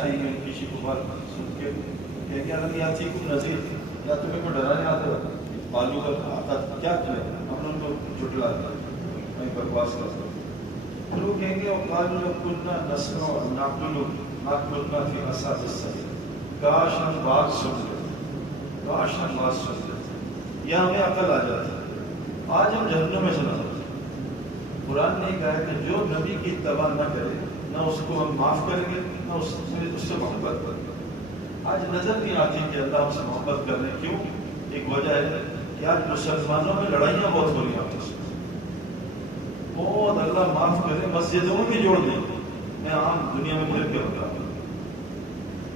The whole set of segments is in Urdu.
آئیں گے کسی کو بات سن کے کہ اگر یا تھی کوئی نظیر یا تمہیں کو ڈرانے آتا معلوم آتا کیا کرے ہم نے ان کو جھٹلا دیا میں بکواس کرتا ہوں. پھر وہ کہیں گے اوقات کننا نسل اور ناقل فی اساس السبیل، کاش ہم بات سن لیتے، کاش ہم بات سن لیتے یا ہمیں عقل آ جاتی. آج ہم جہنم میں چلا جاتے. قرآن نے کہا ہے کہ جو نبی کی اتباع نہ کرے نہ اس کو ہم معاف کریں گے نہ اس سے محبت کریں گے. آج نظر نہیں آتی کہ اللہ ہم سے محبت کر رہے ہیں. کیوں؟ ایک وجہ ہے کہ آج مسلمانوں میں لڑائیاں بہت ہو رہی ہیں آپس میں. بہت اللہ معاف کرے مسجدوں میں بھی جوڑ دیں. میں عام دنیا میں ملک کے بتا رہا ہوں.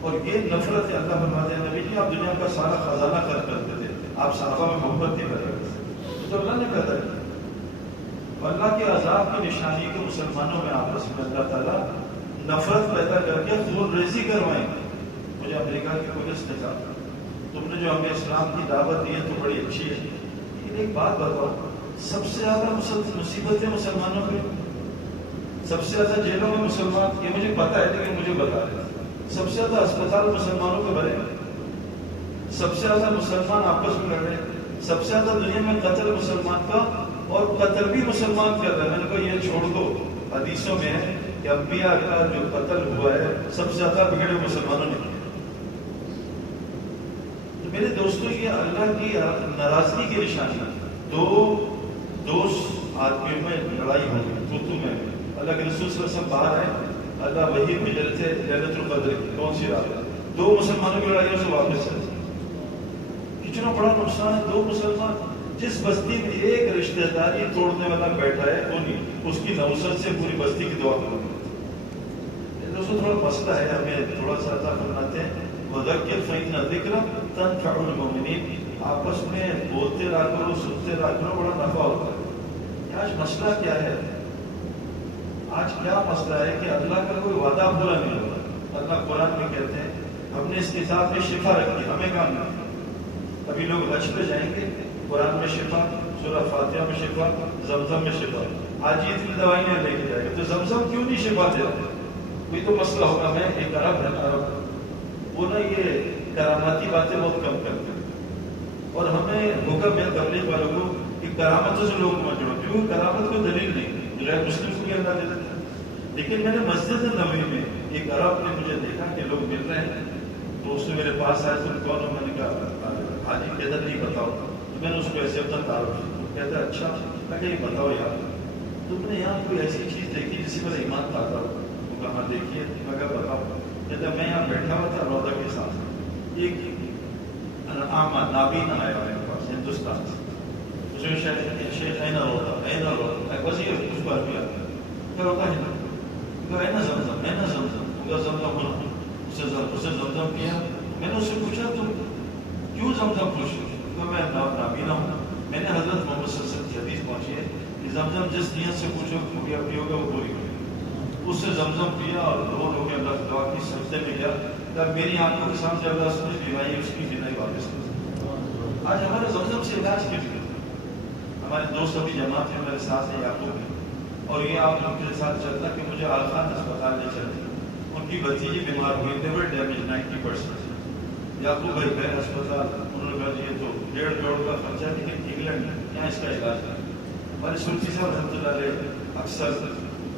اور یہ نفرت ہے. اللہ فرماتے ہیں نبی جی آپ دنیا کا سارا خزانہ خرچ کرتے تھے، آپ صحابہ میں محبت نہیں کر رہے تھے. تو اللہ نے پیدا کیا. اللہ کے عذاب کی نشانی کے مسلمانوں میں آپس میں اللہ تعالیٰ نفرت پیدا کر کے خون ریزی کروائیں گے. مجھے امریکہ کی پولیس نے کہا تم نے جو ہمیں اسلام کی دعوت دی ہے تو بڑی اچھی ہے، لیکن ایک بات بتاؤ سب سے زیادہ مصیبتیں مسلمانوں پہ، سب سے زیادہ جیلوں میں مسلمان، یہ مجھے پتا ہے لیکن مجھے بتا رہے ہیں، سب سے زیادہ اسپتال مسلمانوں کے بھرے، سب سے زیادہ مسلمان آپس میں لڑ رہے ہیں، سب سے زیادہ دنیا میں قتل مسلمان کا، اور قتل بھی مسلمان کر رہے ہیں. میں نے کہا یہ چھوڑ دو، حدیثوں میں ہے کہ انبیاء کا جو قتل ہوا ہے سب سے زیادہ بگڑے مسلمانوں نے کیا. تو میرے دوستوں یہ اللہ کی ناراضگی کی نشانی ہے. دو دوست آدمیوں میں لڑائی ہو گئی تو میں اللہ کے رسول صلی اللہ علیہ وسلم باہر آئے، اللہ وحی بھیج رہے تھے لیلۃ القدر کون سی رات ہے، دو مسلمانوں کی لڑائیوں سے واپس ہے. کتنا بڑا نقصان ہے. دو مسلمان، جس بستی میں ایک رشتہ داری توڑنے والا بیٹھا ہے وہ نہیں، اس کی نوسط سے پوری بستی کی دعا کرو. دوستوں تھوڑا مسئلہ ہے، ہمیں تھوڑا سا عطا فرماتے ہیں وذکر فإن الذکر تنفع المؤمنین. آپس میں بولتے رہا کرو، سنتے رہا کرو، بڑا نفع ہوتا ہے. آج مسئلہ کیا ہے؟ آج کیا مسئلہ ہے کہ اللہ کا کوئی وعدہ پورا نہیں ہوتا. اللہ قرآن میں کہتے ہیں ہم نے اس کتاب میں شفا رکھی، ہمیں کام نہیں. ابھی لوگ حج پہ جائیں گے، قرآن میں شفا، سورہ فاتحہ میں شفا، زمزم میں شفا. آج یہ اتنی دوائی نہیں لے کے جائے گا تو زمزم کیوں نہیں شفا دے رہا؟ کوئی تو مسئلہ ہوگا. میں ایک عرب ہے، عرب وہ نا یہ کراماتی باتیں بہت کم کرتے ہیں، اور ہمیں حکم ہے تبلیغ والوں کو کہ کرامتوں سے لوگ مت جوڑو، کیونکہ کرامت کوئی دلیل نہیں، غیر مسلم کو بھی اللہ دے دیتا ہے. لیکن میں نے مسجد نبوی میں ایک عرب نے مجھے دیکھا کہ لوگ مل رہے ہیں تو اس نے میرے پاس آئے، تم کون ہو؟ میں نے کہا حاجی کدھر نہیں بتاؤ. تو میں نے اس کو ایسے اپنا تعارف کیا. کہتا ہے اچھا میں کہ یہ بتاؤ یار تم نے یہاں کوئی ایسی چیز دیکھی جس سے میرا ایمان پاتا ہو؟ وہ کہا دیکھیے. میں کہا بتاؤ. کہتا میں یہاں بیٹھا ہوا تھا روضہ کے ساتھ، ایک عام نابینا آیا میرے پاس ہندوستان سے. شیخ اینا روضہ بس یہ کچھ بار بھی آتا ہے. کیا ہوتا ہے اینا زمزم اینا زمزم زمزم ہونا. اسے زمزم کیا. میں نے اس سے پوچھا تم کیوں زمزم پوچھ رہے؟ میں نابینا ہوں. میں نے حضرت محمد صلی اللہ علیہ وسلم کی حدیث پہنچی ہے کہ زمزم جس نیت سے پوچھو کیونکہ اپنی ہوگا وہ پوری کرے. اس سے زمزم پیا اور رو رو کے اللہ دعا کی سجدے میں گیا. جب میری آنکھوں کے سامنے اللہ اس نے بیماری اس کی بیماری واپس کر. آج ہمارے زمزم سے علاج کے لیے ہمارے دوست ابھی جماعت ہے میرے ساتھ ہیں یعقوب ہے، اور یہ آپ ان کے ساتھ چلتا کہ مجھے آلخان اسپتال لے چلے. ان کی بھتیجی بیمار ہوئی، لیور ڈیمیج 90%. یعقوب بھائی گئے اسپتال. انہوں نے کہا یہ تو 1.5 کروڑ کا خرچہ ہے لیکن انگلینڈ یہاں اس کا علاج ہے. ہمارے سلطی صاحب رحمۃ اللہ علیہ اکثر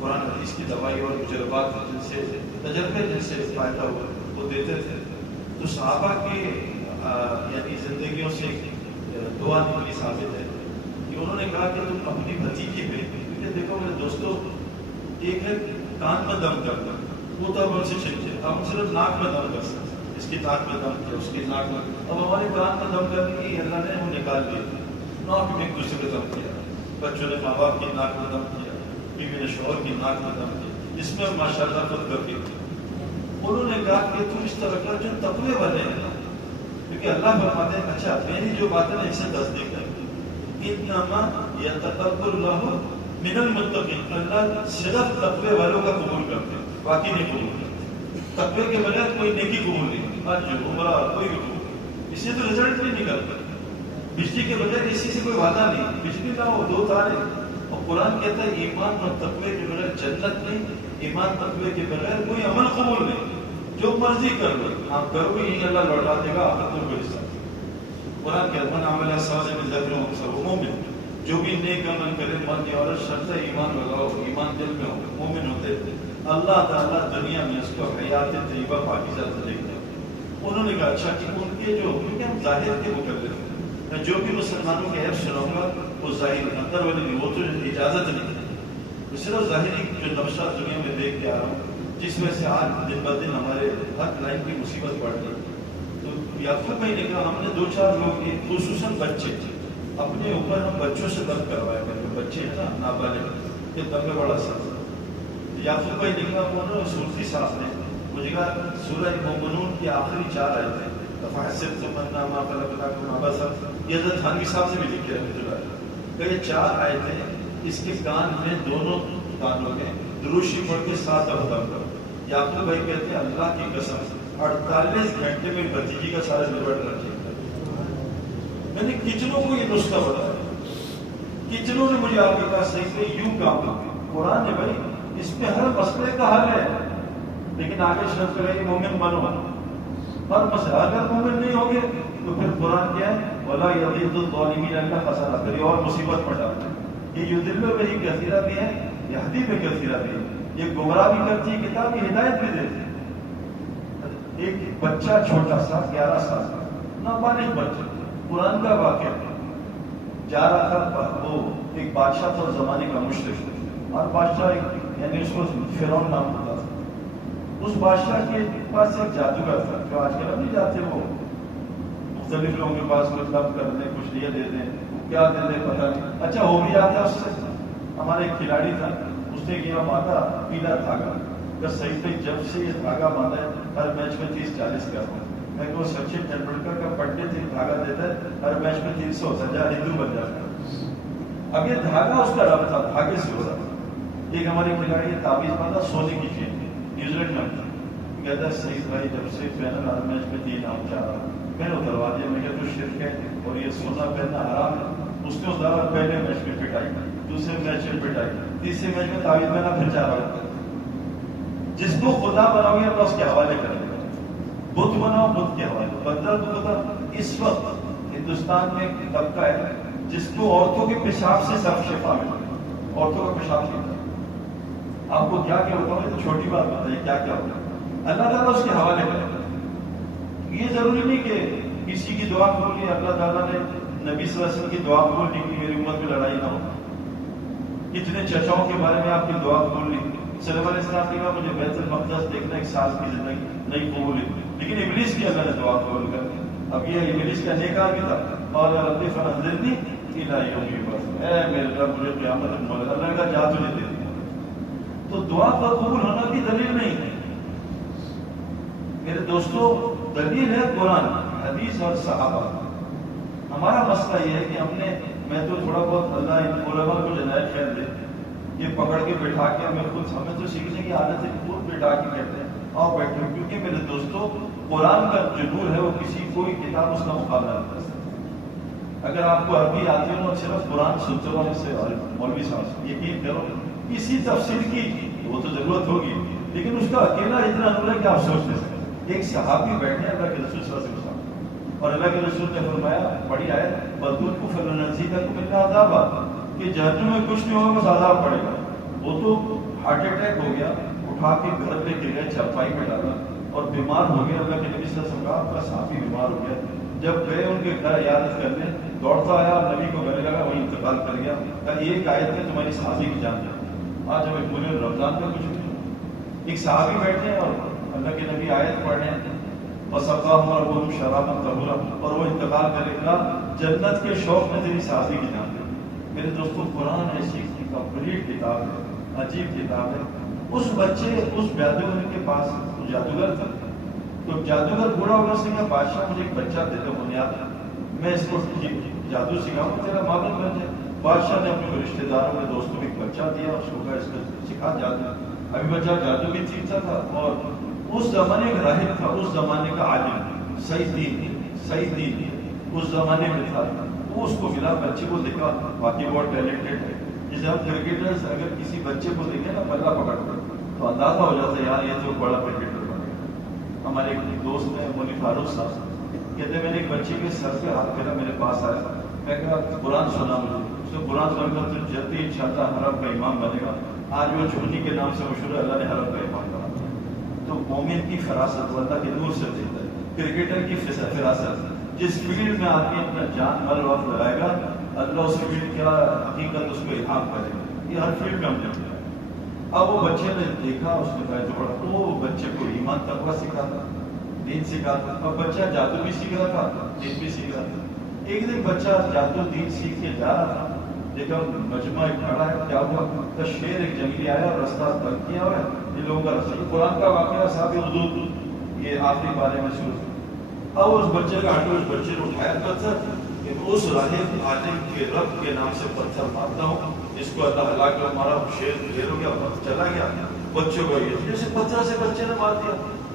قرآن حدیث کی دوائی اور تجربات جن سے تجربے جن سے فائدہ ہوا وہ دیتے تھے. تو صحابہ کی یعنی زندگیوں سے دعا نکلی ثابت ہے کہ انہوں نے کہا کہ تم اپنی بھتیجی پہ، کیونکہ دیکھو میرے دوستوں ایک ہے کان میں دم کرنا، وہ تو اب ان سے چاہیے. ہم صرف ناک میں دم کر سکتے، اس کی ناک میں دم کیا، اس کی ناک میں. اب ہمارے کان میں دم کرنے کی اللہ نے ہم نکال دیے. ناک میں ایک دوسرے کو دم کیا، بچوں نے ماں باپ کی ناک میں دم کیا، بیوی نے شوہر کی ناک میں دم کیا. اس میں ماشاء اللہ خود کر کے انہوں نے کہا کہ تم اس طرح کا جو تقوی والے ہیں نا، کیونکہ اللہ فرماتے ہیں اچھا میری جو باتیں نا اسے تصدیق ہے. انما یتقبل اللہ من المتقین. اللہ صرف تقوی والوں کا قبول کرتے ہیں، باقی نہیں قبول کرتے. تقوی کے بغیر کوئی نیکی قبول نہیں، حج عمرہ کوئی بھی قبول. اس سے تو رزلٹ نہیں نکلتا. بجلی کے بغیر کسی سے کوئی وعدہ نہیں، بجلی نہ ہو 2 تارے. اور قرآن کہتا ہے ایمان اور تقوی کے بغیر جنت نہیں، ایمان تقوی کے بغیر کوئی عمل قبول نہیں. جو عمل مرضی کر لو، آپ کرو گے یہی اللہ لوٹا دے گا آخرت میں کوئی حساب نہیں۔ قرآن کے من عمل صالحا من ذکر و انثى وهو مؤمن، جو بھی نیک عمل کرے مرد یا عورت شرط ایمان لگاؤ، ایمان دل میں ہو، مومن ہوتے اللہ تعالیٰ دنیا میں اس کو حیات طیبہ پاکیزہ سے دے گا۔ انہوں نے کہا اچھا کہ ان کے جو کیونکہ ہم ظاہر کے مقدر ہیں، میں جو بھی مسلمانوں کے عیب سناؤں گا وہ ظاہر اندر والے نہیں، وہ تو اجازت نہیں ہے، صرف ظاہری جو نقشہ دنیا میں دیکھ کے آ رہا ہوں، جس میں سے آج دن بہ دن ہمارے ہر لائن کی مصیبت بڑھ گئی۔ تو یعقوب بھائی نے کہا ہم نے 2-4 لوگ خصوصاً بچے اپنے اوپر ہم بچوں سے دم کروائے گئے، جو بچے ہیں نا نابالغ، یہ دم میں بڑا سخت ہے۔ یعقوب بھائی نے کہا انہوں نے صورتی صاحب نے مجھے کہا سورہ مومنون کی آخری 4 آیتیں فَحَسِبْتُمْ أَنَّمَا خَلَقْنَاكُمْ عَبَثًا، یہ حضرت تھانوی صاحب سے بھی لکھے رحمۃ اللہ علیہ، کہ یہ 4 آیتیں اس کے کان میں دونوں کانوں میں دروشی پڑھ کے 7 دفعہ دم کرو۔ یعقوب بھائی کہتے ہیں اللہ کی قسم 48 گھنٹے میں بھتیجی کا سارا ضرورت رکھے۔ میں نے کچنوں کو یہ نسخہ بتایا، کچنوں نے مجھے آپ کے پاس صحیح سے یوں کام کرتے، قرآن نے بھائی اس میں ہر مسئلے کا حل ہے، لیکن آگے شرط ہے مومن بنو، ہر مسئلہ اگر مومن نہیں ہوگے تو پھر قرآن کیا ہے وَلَا يَزِيدُ الظَّالِمِينَ إِلَّا خَسَارًا، پھر یہ اور مصیبت پڑ جاتا ہے۔ یہ یُضِلُّ بِهِ کثیرا بھی ہے، یہدی بِهِ کثیرا بھی ہے، یہ گمراہ بھی کرتی ہے کتاب کی ہدایت بھی دیتی ہے۔ ایک بچہ چھوٹا سا 11 سال کا نابالغ بچہ، قرآن کا واقعہ جا رہا تھا، وہ ایک بادشاہ تھا زمانے کا مشرک، اور بادشاہ یعنی اس کو فرعون نام ہوتا تھا۔ اس بادشاہ کے پاس ایک جادوگر تھا، جو آج کل نہیں جاتے وہ مختلف لوگوں کے پاس کچھ لب کر دیں، کچھ یہ دے دیں، کیا دے دیں پتہ نہیں، اچھا ہو بھی جاتا اس سے۔ ہمارے ایک کھلاڑی تھا، اس نے کیا باندھا پیلا دھاگا، کہ صحیح پہ جب سے یہ دھاگا باندھا ہے ہر میچ میں 30-40 کا ہوا۔ میں کہ وہ سچن ٹینڈولکر کا پنڈت ایک دھاگا دیتا ہے ہر میچ میں 300 سجا ہندو بن جاتا ہے۔ اب یہ دھاگا اس کا رب تھا، دھاگے سے ہو رہا تھا۔ ایک ہمارے کھلاڑی نے تعویذ باندھا سونے کی چین، نیوزی لینڈ میں کہتا ہے صحیح بھائی جب سے فائنل ہر میچ میں 3 آؤٹ جا رہا، میں نے اتروا دیا، میں کہ تو شرک ہے اور یہ سونا پہننا حرام ہے۔ اس نے اتارا، پہلے میچ میں پٹائی، دوسرے میچ میں پٹائی، تیسرے میچ میں تعویذ پہنا، پھر 4 آؤٹ۔ جس کو خدا بناؤ گے اللہ اس کے حوالے کر دے گا، بت بناؤ بت کے حوالے۔ بدر تو پتہ اس وقت ہندوستان میں ایک طبقہ ہے جس کو عورتوں کے پیشاب سے سب شفا ملتی ہے، عورتوں کا پیشاب سے۔ آپ کو کیا کیا ہوتا ہے تو چھوٹی بات بتائیے کیا کیا ہوتا ہے، اللہ تعالیٰ اس کے حوالے کرے گا۔ یہ ضروری نہیں کہ کسی کی دعا قبول کی، اللہ تعالیٰ نے نبی صلی اللہ علیہ وسلم کی دعا قبول نہیں کی میری امت میں لڑائی نہ ہو۔ کتنے چچاؤں کے بارے میں آپ کی دعا قبول نہیں، صلی اللہ علیہ وسلم نے کہا مجھے بیت المقدس دیکھنا 1 سال کی زندگی نہیں قبول ہے، لیکن ابلیس کی اللہ نے دعا قبول کر دی۔ اب یہ ابلیس کا نیک آدمی تھا، اور رب فانظرنی الی یوم یبعثون، اے میرے رب مجھے قیامت میں موعد، اللہ کا جا تجھے دے دیا۔ تو دعا کا قبول ہونا کی دلیل نہیں ہے میرے دوستو، دلیل ہے قرآن، حدیث اور صحابہ۔ ہمارا مسئلہ یہ ہے کہ ہم نے، میں تو تھوڑا بہت اللہ ان علماء کو جنایت خیر دے، یہ پکڑ کے بٹھا کے ہمیں تو سیکھنے کی عادت ہے، خود بٹھا کے کہتے ہیں آؤ بیٹھو، کیونکہ میرے دوستو قرآن کا جو نور ہے وہ کسی کوئی کتاب اس کا مقابلہ نہیں کر سکتا۔ اگر آپ کو عربی آتی ہو تو صرف قرآن سنتے ہو اس سے، مولوی صاحب سے یقین کرو کسی تفسیر کی وہ تو ضرورت ہوگی، لیکن اس کا اکیلا اتنا نور ہے کہ آپ سوچ نہیں سکتے۔ ایک صحابی بیٹھے اللہ کے رسول صلی اللہ علیہ وسلم، اور اللہ کے رسول نے فرمایا بڑی آیت بَذُوقُوا فَلَن نَزِيدَكُمْ إِلَّا عَذَابًا، کہ جہنم میں کچھ نہیں ہوگا بس عذاب پڑے گا۔ وہ تو ہارٹ اٹیک ہو گیا، اٹھا کے گھر لے کے گئے، چارپائی میں ڈالا اور بیمار ہو گیا۔ اللہ کے نبی صلی اللہ علیہ وسلم کا آپ کا صحابی بیمار ہو گیا، جب گئے ان کے گھر عیادت کرنے دوڑتا آیا اور نبی کو گلے لگا، وہیں انتقال کر گیا۔ کہا ایک آیت میں تمہاری صحابی کی جان جائے۔ آج ہمیں پورے رمضان میں کچھ نہیں، ایک صحابی بیٹھے ہیں اور اللہ کے نبی آیت پڑھ رہے ہیں وَسَقَاهُمْ رَبُّهُمْ شَرَابًا طَهُورًا، اور وہ انتقال کرے گا، جنت کے شوق میں تیری صحابی کی جان دے۔ میرے دوستو قرآن ایسی کمپلیٹ کتاب ہے، عجیب کتاب ہے۔ اس بچے اس جادوگر کے پاس، وہ جادوگر تھا، تو جادوگر بوڑھا ہوگا سے کہا بادشاہ مجھے ایک بچہ دے دو بنیاد، میں اس کو جادو سکھاؤں تیرا معاملہ بن جائے۔ بادشاہ نے اپنے رشتے داروں کے دوستوں کو ایک بچہ دیا، اس کو کہا اس کو سکھا جادو۔ ابھی بچہ جادو بھی سیکھتا تھا، اور اس زمانے کا راہب تھا، اس زمانے کا عالم، صحیح دین اس زمانے میں تھا۔ وہ اس کو ملا، بچے کو دیکھا واقعی بہت ٹیلنٹڈ ہے۔ جیسے ہم کرکٹرز اگر کسی بچے کو دیکھیں نا بلہ پکڑ کر تو اندازہ ہو جاتا ہے یار یہ تو بڑا کرکٹر بنے گا۔ ہمارے ایک دوست ہیں مولوی فاروق صاحب، کہتے ہیں میں نے ایک بچے کے سر پہ ہاتھ پھیرا، میرے پاس آیا، میں کہا قرآن سنا مجھے، اس نے قرآن سنا کر تو جلدی انشاءاللہ حرم کا امام بنے گا، آج وہ چونی کے نام سے مشہور ہے، اللہ نے حرم کا امام بنا دیا۔ تو مومن کی فراست اللہ کے نور سے دیتا ہے، کرکٹر کی فراست، جس فیلڈ میں آدمی اپنا جان مال وقت لگائے گا اللہ اس فیلڈ کیا حقیقت اس کو الہام کرے گا، یہ ہر فیلڈ میں ہم نے کیا۔ اب وہ بچے نے دیکھا، اس نے کہا جو بڑا، تو وہ بچے کو ایمان تقویٰ سکھاتا، دین سکھاتا، اب بچہ جادو بھی سیکھ رہا تھا، دین بھی سیکھ رہا تھا۔ ایک دن بچہ جادو دین سیکھ کے جا رہا تھا، دیکھا مجمع کھڑا ہے، کیا ہوا تو شیر ایک جنگلی آیا اور رستہ بند کیا ہوا ہے، یہ لوگوں کا رستہ، یہ قرآن کا واقعہ صاحب حدود یہ آخری بارے میں شروع۔ اب اس بچے کا ہٹو، اس بچے نے اٹھایا پتھر کہ اس راہب عالم کے رب کے نام سے پتھر مارتا ہوں، اس کو اللہ ہلاک کر مارا، شیر ڈھیر ہو گیا، چلا گیا۔ بچے کو یہ جیسے پتھر سے بچے نے مار دیا،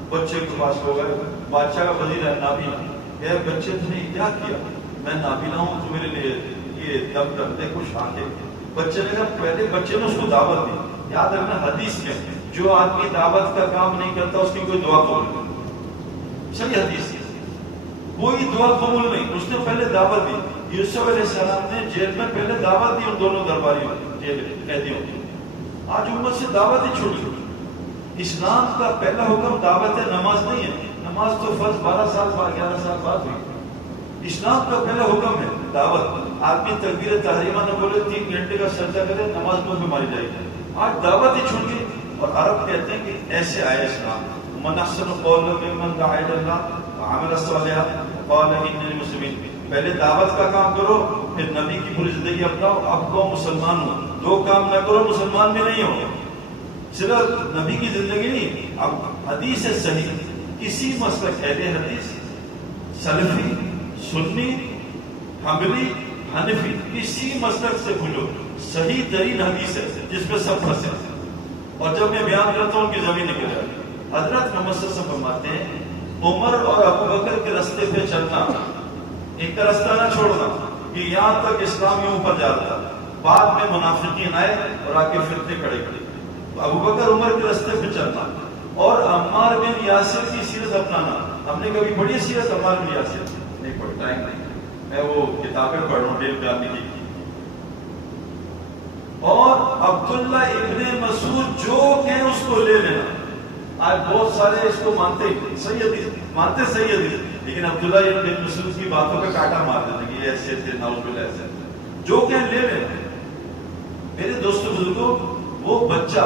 بچے کے پاس ہو گئے، بادشاہ کا وزیر ہے نابینا، اے بچے تم نے کیا کیا؟ میں نابینا ہوں، تو میرے لیے یہ دم دم دے کچھ آنکھیں۔ بچے نے کہا، پہلے بچے نے اس کو دعوت دی، یاد رکھنا حدیث میں جو آدمی دعوت کا کام نہیں کرتا اس کی کوئی دعا قبول نہیں، صحیح حدیث ہے، کوئی دعا قبول نہیں۔ اس نے پہلے دعوت دی، یوسف علیہ السلام نے جیل میں پہلے دعوت دی ان دونوں درباریوں جیل قیدیوں کی، آج امت سے دعوت ہی چھوٹ گئی۔ اسلام کا پہلا حکم دعوت ہے، نماز نہیں ہے، نماز تو فرض 12 سال بعد 11 سال بعد ہوئی۔ اسلام کا پہلا حکم ہے دعوت۔ آدمی تکبیر تحریمہ نہ بولے، 3 گھنٹے کا سجدہ کرے، نماز میں ماری جائے گی۔ آج دعوت ہی چھوٹ گئی، اور عرب کہتے ہیں کہ ایسے آئے اسلام، من احسن قولا ممن دعا الی اللہ وعمل صالحا وقال اننی مسلم۔ پہلے دعوت کا کام کرو، پھر نبی کی پوری زندگی اپناؤ، اب کو مسلمان ہو، 2 کام نہ کرو مسلمان بھی نہیں ہو۔ صرف نبی کی زندگی نہیں، اب حدیث صحیح، کسی مسلک اہل حدیث، سلفی، سنی، حنبلی، حنفی، کسی مسلک سے بھولو، صحیح ترین حدیث ہے جس پہ سب پھنسے، اور جب میں بیان کرتا ہوں ان کی زمین نکل جاتی۔ حضرت محمد صلی اللہ علیہ وسلم فرماتے ہیں عمر اور ابو بکر کے راستے پہ چلنا، ایک کا راستہ نہ چھوڑنا، کہ یہاں تک اسلام یوں اوپر جاتا تھا، بعد میں منافقین آئے اور آ کے فتنے کھڑے کرے۔ ابو بکر عمر کے راستے پہ چلنا، اور عمار بن یاسر کی سیرت اپنانا۔ ہم نے کبھی پڑھی سیرت عمار بن یاسر؟ نہیں پڑھی، ٹائم نہیں، میں وہ کتابیں پڑھ رہا ہوں ڈیل جاننے کی۔ اور عبداللہ ابن مسعود جو کہیں اس کو لے لینا۔ آج بہت سارے اس کو مانتے ہی صحیح حدیث مانتے، صحیح حدیث، لیکن عبداللہ ابن مسعود کی باتوں پہ کاٹا مار دیتے کہ یہ ایسے تھے، نعوذ باللہ ایسے تھے، جو کہیں لے لینا۔ میرے دوستو بزرگوں، وہ بچہ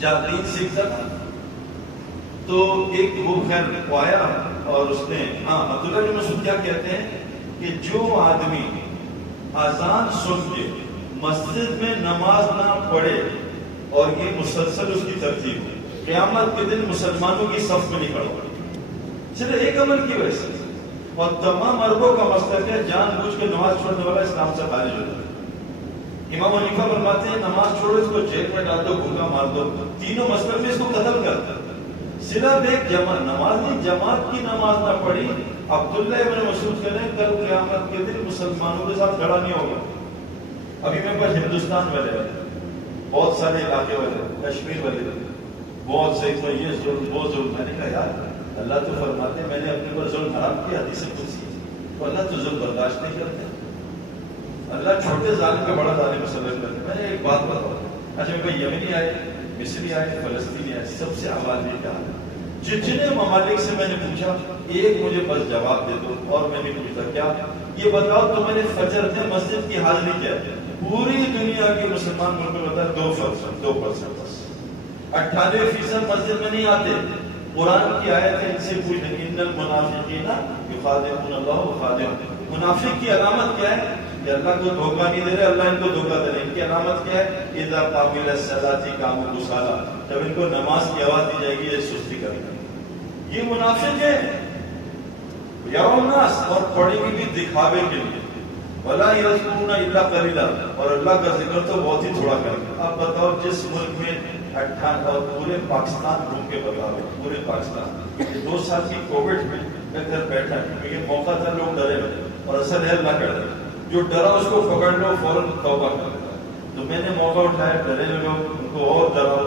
جب دین سیکھتا تھا تو ایک وہ خیر آیا اور اس نے عبداللہ بن مسعود کیا کہتے ہیں کہ جو آدمی اذان سن کے مسجد میں نماز نہ پڑھے اور یہ مسلسل اس کی ترتیب ہے، قیامت کے دن مسلمانوں کی صف میں نہیں کھڑا ہوگا، صرف ایک عمل کی وجہ سے۔ اور تمام عربوں کا مسلک ہے جان بوجھ کے نماز چھوڑنے والا اسلام سے خارج ہو جاتا ہے۔ امام حنیفہ فرماتے ہیں نماز چھوڑو، اس کو جیل میں ڈال دو، بھوکا مار دو، تینوں مسلک میں اس کو قتل کرتا ہے۔ صرف ایک جماعت نماز نہیں، جماعت کی نماز نہ پڑھی۔ عبداللہ ابن مسعود کہتے ہیں کل قیامت کے دن مسلمانوں کے ساتھ کھڑا نہیں ہوگا۔ ابھی میرے پاس ہندوستان والے بہت سارے علاقے والے، کشمیر والے بہت سے تو یہ ظلم وہ ظلم، میں نے کہا یار اللہ تو فرماتے ہیں میں نے اپنے پر ظلم حرام کیا، حدیث قدسی تو اللہ تو ظلم برداشت نہیں کرتے، اللہ چھوٹے ظالم کا بڑا ظالم مسلط کرتے۔ میں نے ایک بات بتاؤ، اچھا میں یمنی آئے، مصری آئے، فلسطینی آئے، سب سے آواز یہ کیا ہے؟ جتنے ممالک سے میں نے پوچھا ایک مجھے بس جواب دے دو، اور میں نہیں پوچھتا کیا یہ بتاؤ تو میں نے فجر میں مسجد کی حاضری کیا ہے، پوری دنیا کے مسلمان ملک میں بتا 2% بس، 98% مسجد میں نہیں آتے۔ قرآن کی آیت ہے، ان سے پوچھیں ان المنافقین یخادعون اللہ وخادعهم، منافق کی علامت کیا ہے کہ اللہ کو دھوکہ نہیں دے رہے، اللہ ان کو دھوکہ دے رہے۔ ان کی علامت کیا ہے؟ اذا قاموا الی الصلاۃ قاموا کسالی، جب ان کو نماز کی آواز دی جائے گی یہ سستی کریں گے، یہ منافق ہے۔ یرون الناس، اور پڑھیں گے بھی دکھاوے کے لیے، ولا یذکرون الا قلیلا، اور اللہ کا ذکر تو بہت ہی تھوڑا کریں گے۔ اب بتاؤ جس ملک میں 58 اور پورے پاکستان گھوم کے بتاؤ، پورے پاکستان 2 سال کی کووڈ میں میں گھر بیٹھا ہے، یہ موقع تھا لوگ ڈرے ہوئے، اور اصل ہے اللہ کا ڈر، جو ڈرا اس کو پکڑ لو فوراً توبہ کر لیتا ہے۔ تو میں نے موقع اٹھایا، ڈرے لوگ ان کو اور ڈراؤ۔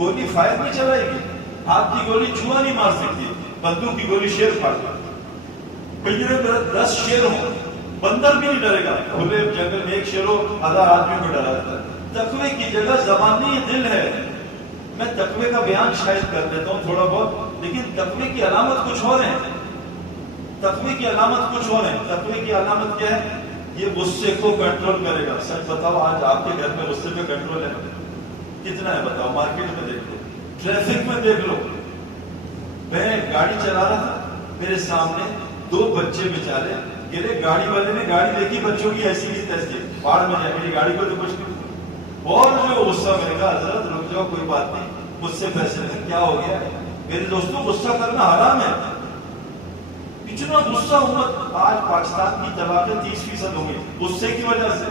گولی فائر نہیں چلائے گی، ہاتھ کی گولی چوہا نہیں مار سکتی، بندوق کی گولی شیر پھاڑ سکتی۔ پنجرے میں 10 شیر ہوں، بندر بھی نہیں ڈرے گا، کھلے جنگل میں ایک شیر ہو 1000 آدمی کو ڈرا دیتا ہے۔ تقوی کی جگہ زبان نہیں، دل ہے۔ میں تقوی کا بیان شاید کر دیتا ہوں تھوڑا بہت، لیکن تقوی کی علامت کچھ اور ہے۔ تقوی کی علامت کچھ اور ہے۔ تقوی کی علامت کیا ہے؟ یہ غصے کو کنٹرول کرے گا۔ سچ بتاؤ، آج آپ کے گھر میں غصے پہ کنٹرول ہے کتنا ہے بتاؤ؟ مارکیٹ میں دیکھ لو، ٹریفک میں دیکھ لو۔ میں گاڑی چلا رہا تھا، میرے سامنے 2 بچے بیچارے گرے، گاڑی والے نے گاڑی دیکھی بچوں کی ایسی کی تیسی، باڑ میں جائے، میری گاڑی کو تو کچھ نہیں۔ اور جو غصہ، میں نے کہا حضرت رک جاؤ، کوئی بات نہیں، مجھ سے پیسے لیں، کیا ہو گیا؟ میرے دوستوں غصہ کرنا حرام ہے۔ اتنا غصہ امت، آج پاکستان کی طلاقیں 30% ہوں گی غصے کی وجہ سے۔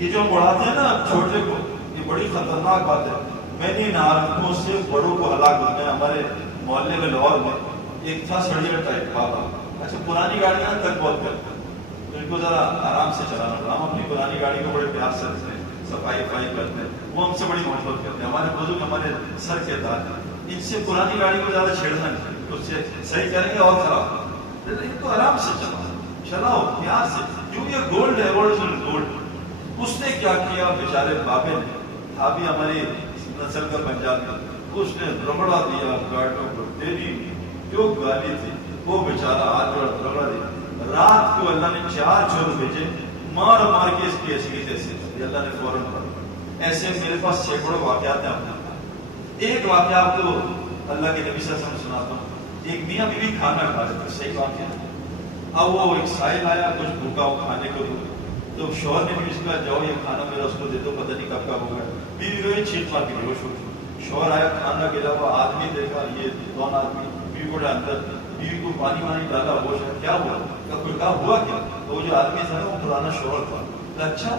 یہ جو بڑھاتے ہیں نا چھوٹے کو، یہ بڑی خطرناک بات ہے۔ میں نے ان عادتوں سے بڑوں کو ہلاک ہوتا ہے۔ ہمارے محلے میں لاہور میں ایک تھا سڑیا ٹائپ بابا، اچھا پرانی گاڑیاں تک بہت کرتے ہیں، ان کو ذرا آرام سے چلانا پڑا۔ ہم اپنی پرانی گاڑی کو بڑے پیار سے رکھتے ہیں، صفائی کرتے ہیں، وہ ہم سے بڑی محبت کرتے ہیں۔ ہمارے بزرگ ہمارے سر کے تاج، ان سے پرانی گاڑی کو زیادہ چھیڑنا نہیں، تو اس سے صحیح کریں گے اور خراب۔ ان کو آرام سے چلاؤ پیار سے، کیوں یہ گولڈ ہے، اوریجنل گولڈ۔ اس نے کیا کیا بیچارے بابے نے، ابھی ہماری نسل کا پنجاب میں، اس نے رگڑا دیا گاڑیوں کو، تیری جو گالی تھی وہ بیچارہ ہاتھ رگڑا دیا۔ رات کو اللہ نے 4 چور بھیجے، مار مار کے اس کی ایسی کی تیسی، اللہ نے فوراً پڑھا۔ ایسے میرے پاس سینکڑوں واقعات ہیں۔ ایک واقعہ آپ کو اللہ کے نبی صلی اللہ علیہ وسلم سناتا ہوں۔ ایک میاں بیوی کھانا کھا رہے تھے، صحیح بات ہے۔ اب وہ ایک سائل آیا کچھ بھوکا ہو کھانے کو، تو شوہر نے بھی اس کا جاؤ یہ کھانا میرا اس کو دے دو، پتہ نہیں کب کا ہو گیا۔ بیوی گئی چیخ مار کے بیہوش ہو گئی۔ شوہر آیا، کھانا گلا ہوا، آدمی دیکھا، یہ 2 آدمی، بیوی کو ڈالتا، بیوی کو پانی وانی ڈالا، ہوش ہے، کیا ہوا؟ کوئی کہا ہوا کیا؟ تو وہ جو آدمی تھا نا وہ پرانا شوہر تھا۔ اچھا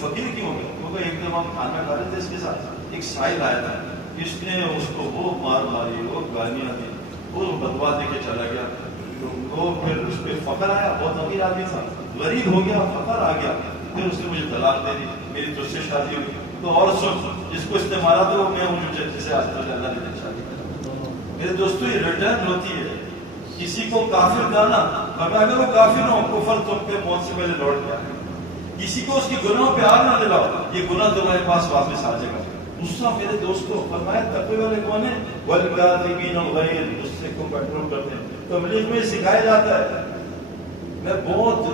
فقیر کیوں ہو گیا؟ کیونکہ ایک دم ہم کھانا کھا رہے تھے، اس کے ساتھ ایک سائل آیا تھا، اس نے اس کو وہ مار ماری، وہ گالیاں دی، وہ بدوا دے کے چلا گیا۔ وہ پھر اس پہ فخر آیا، بہت امیر آدمی تھا، غریب ہو گیا، فخر آ گیا۔ پھر اس نے مجھے طلاق دے دی، میری تجھ سے شادی ہوئی۔ تو اور سن، جس کو اس نے مارا تھا وہ میں ہوں جو جسے آج تک اللہ نے شادی کی۔ میرے دوستوں یہ ریٹرن ہوتی ہے۔ کسی کو کافر کہنا، اگر وہ کافر ہو، کفر تم پہ موت سے پہلے لوٹ گیا۔ کسی کو اس کی گناہوں پہ آر نہ دلاؤ، یہ گناہ تمہارے پاس واپس آ جائے گا۔ غصہ میرے دوستوں، فرمایا تقوی والے کون ہیں؟ والکاظمین الغیظ، غصے کو کنٹرول کرتے ہیں۔ تبلیغ میں سکھایا جاتا ہے۔ میں بہت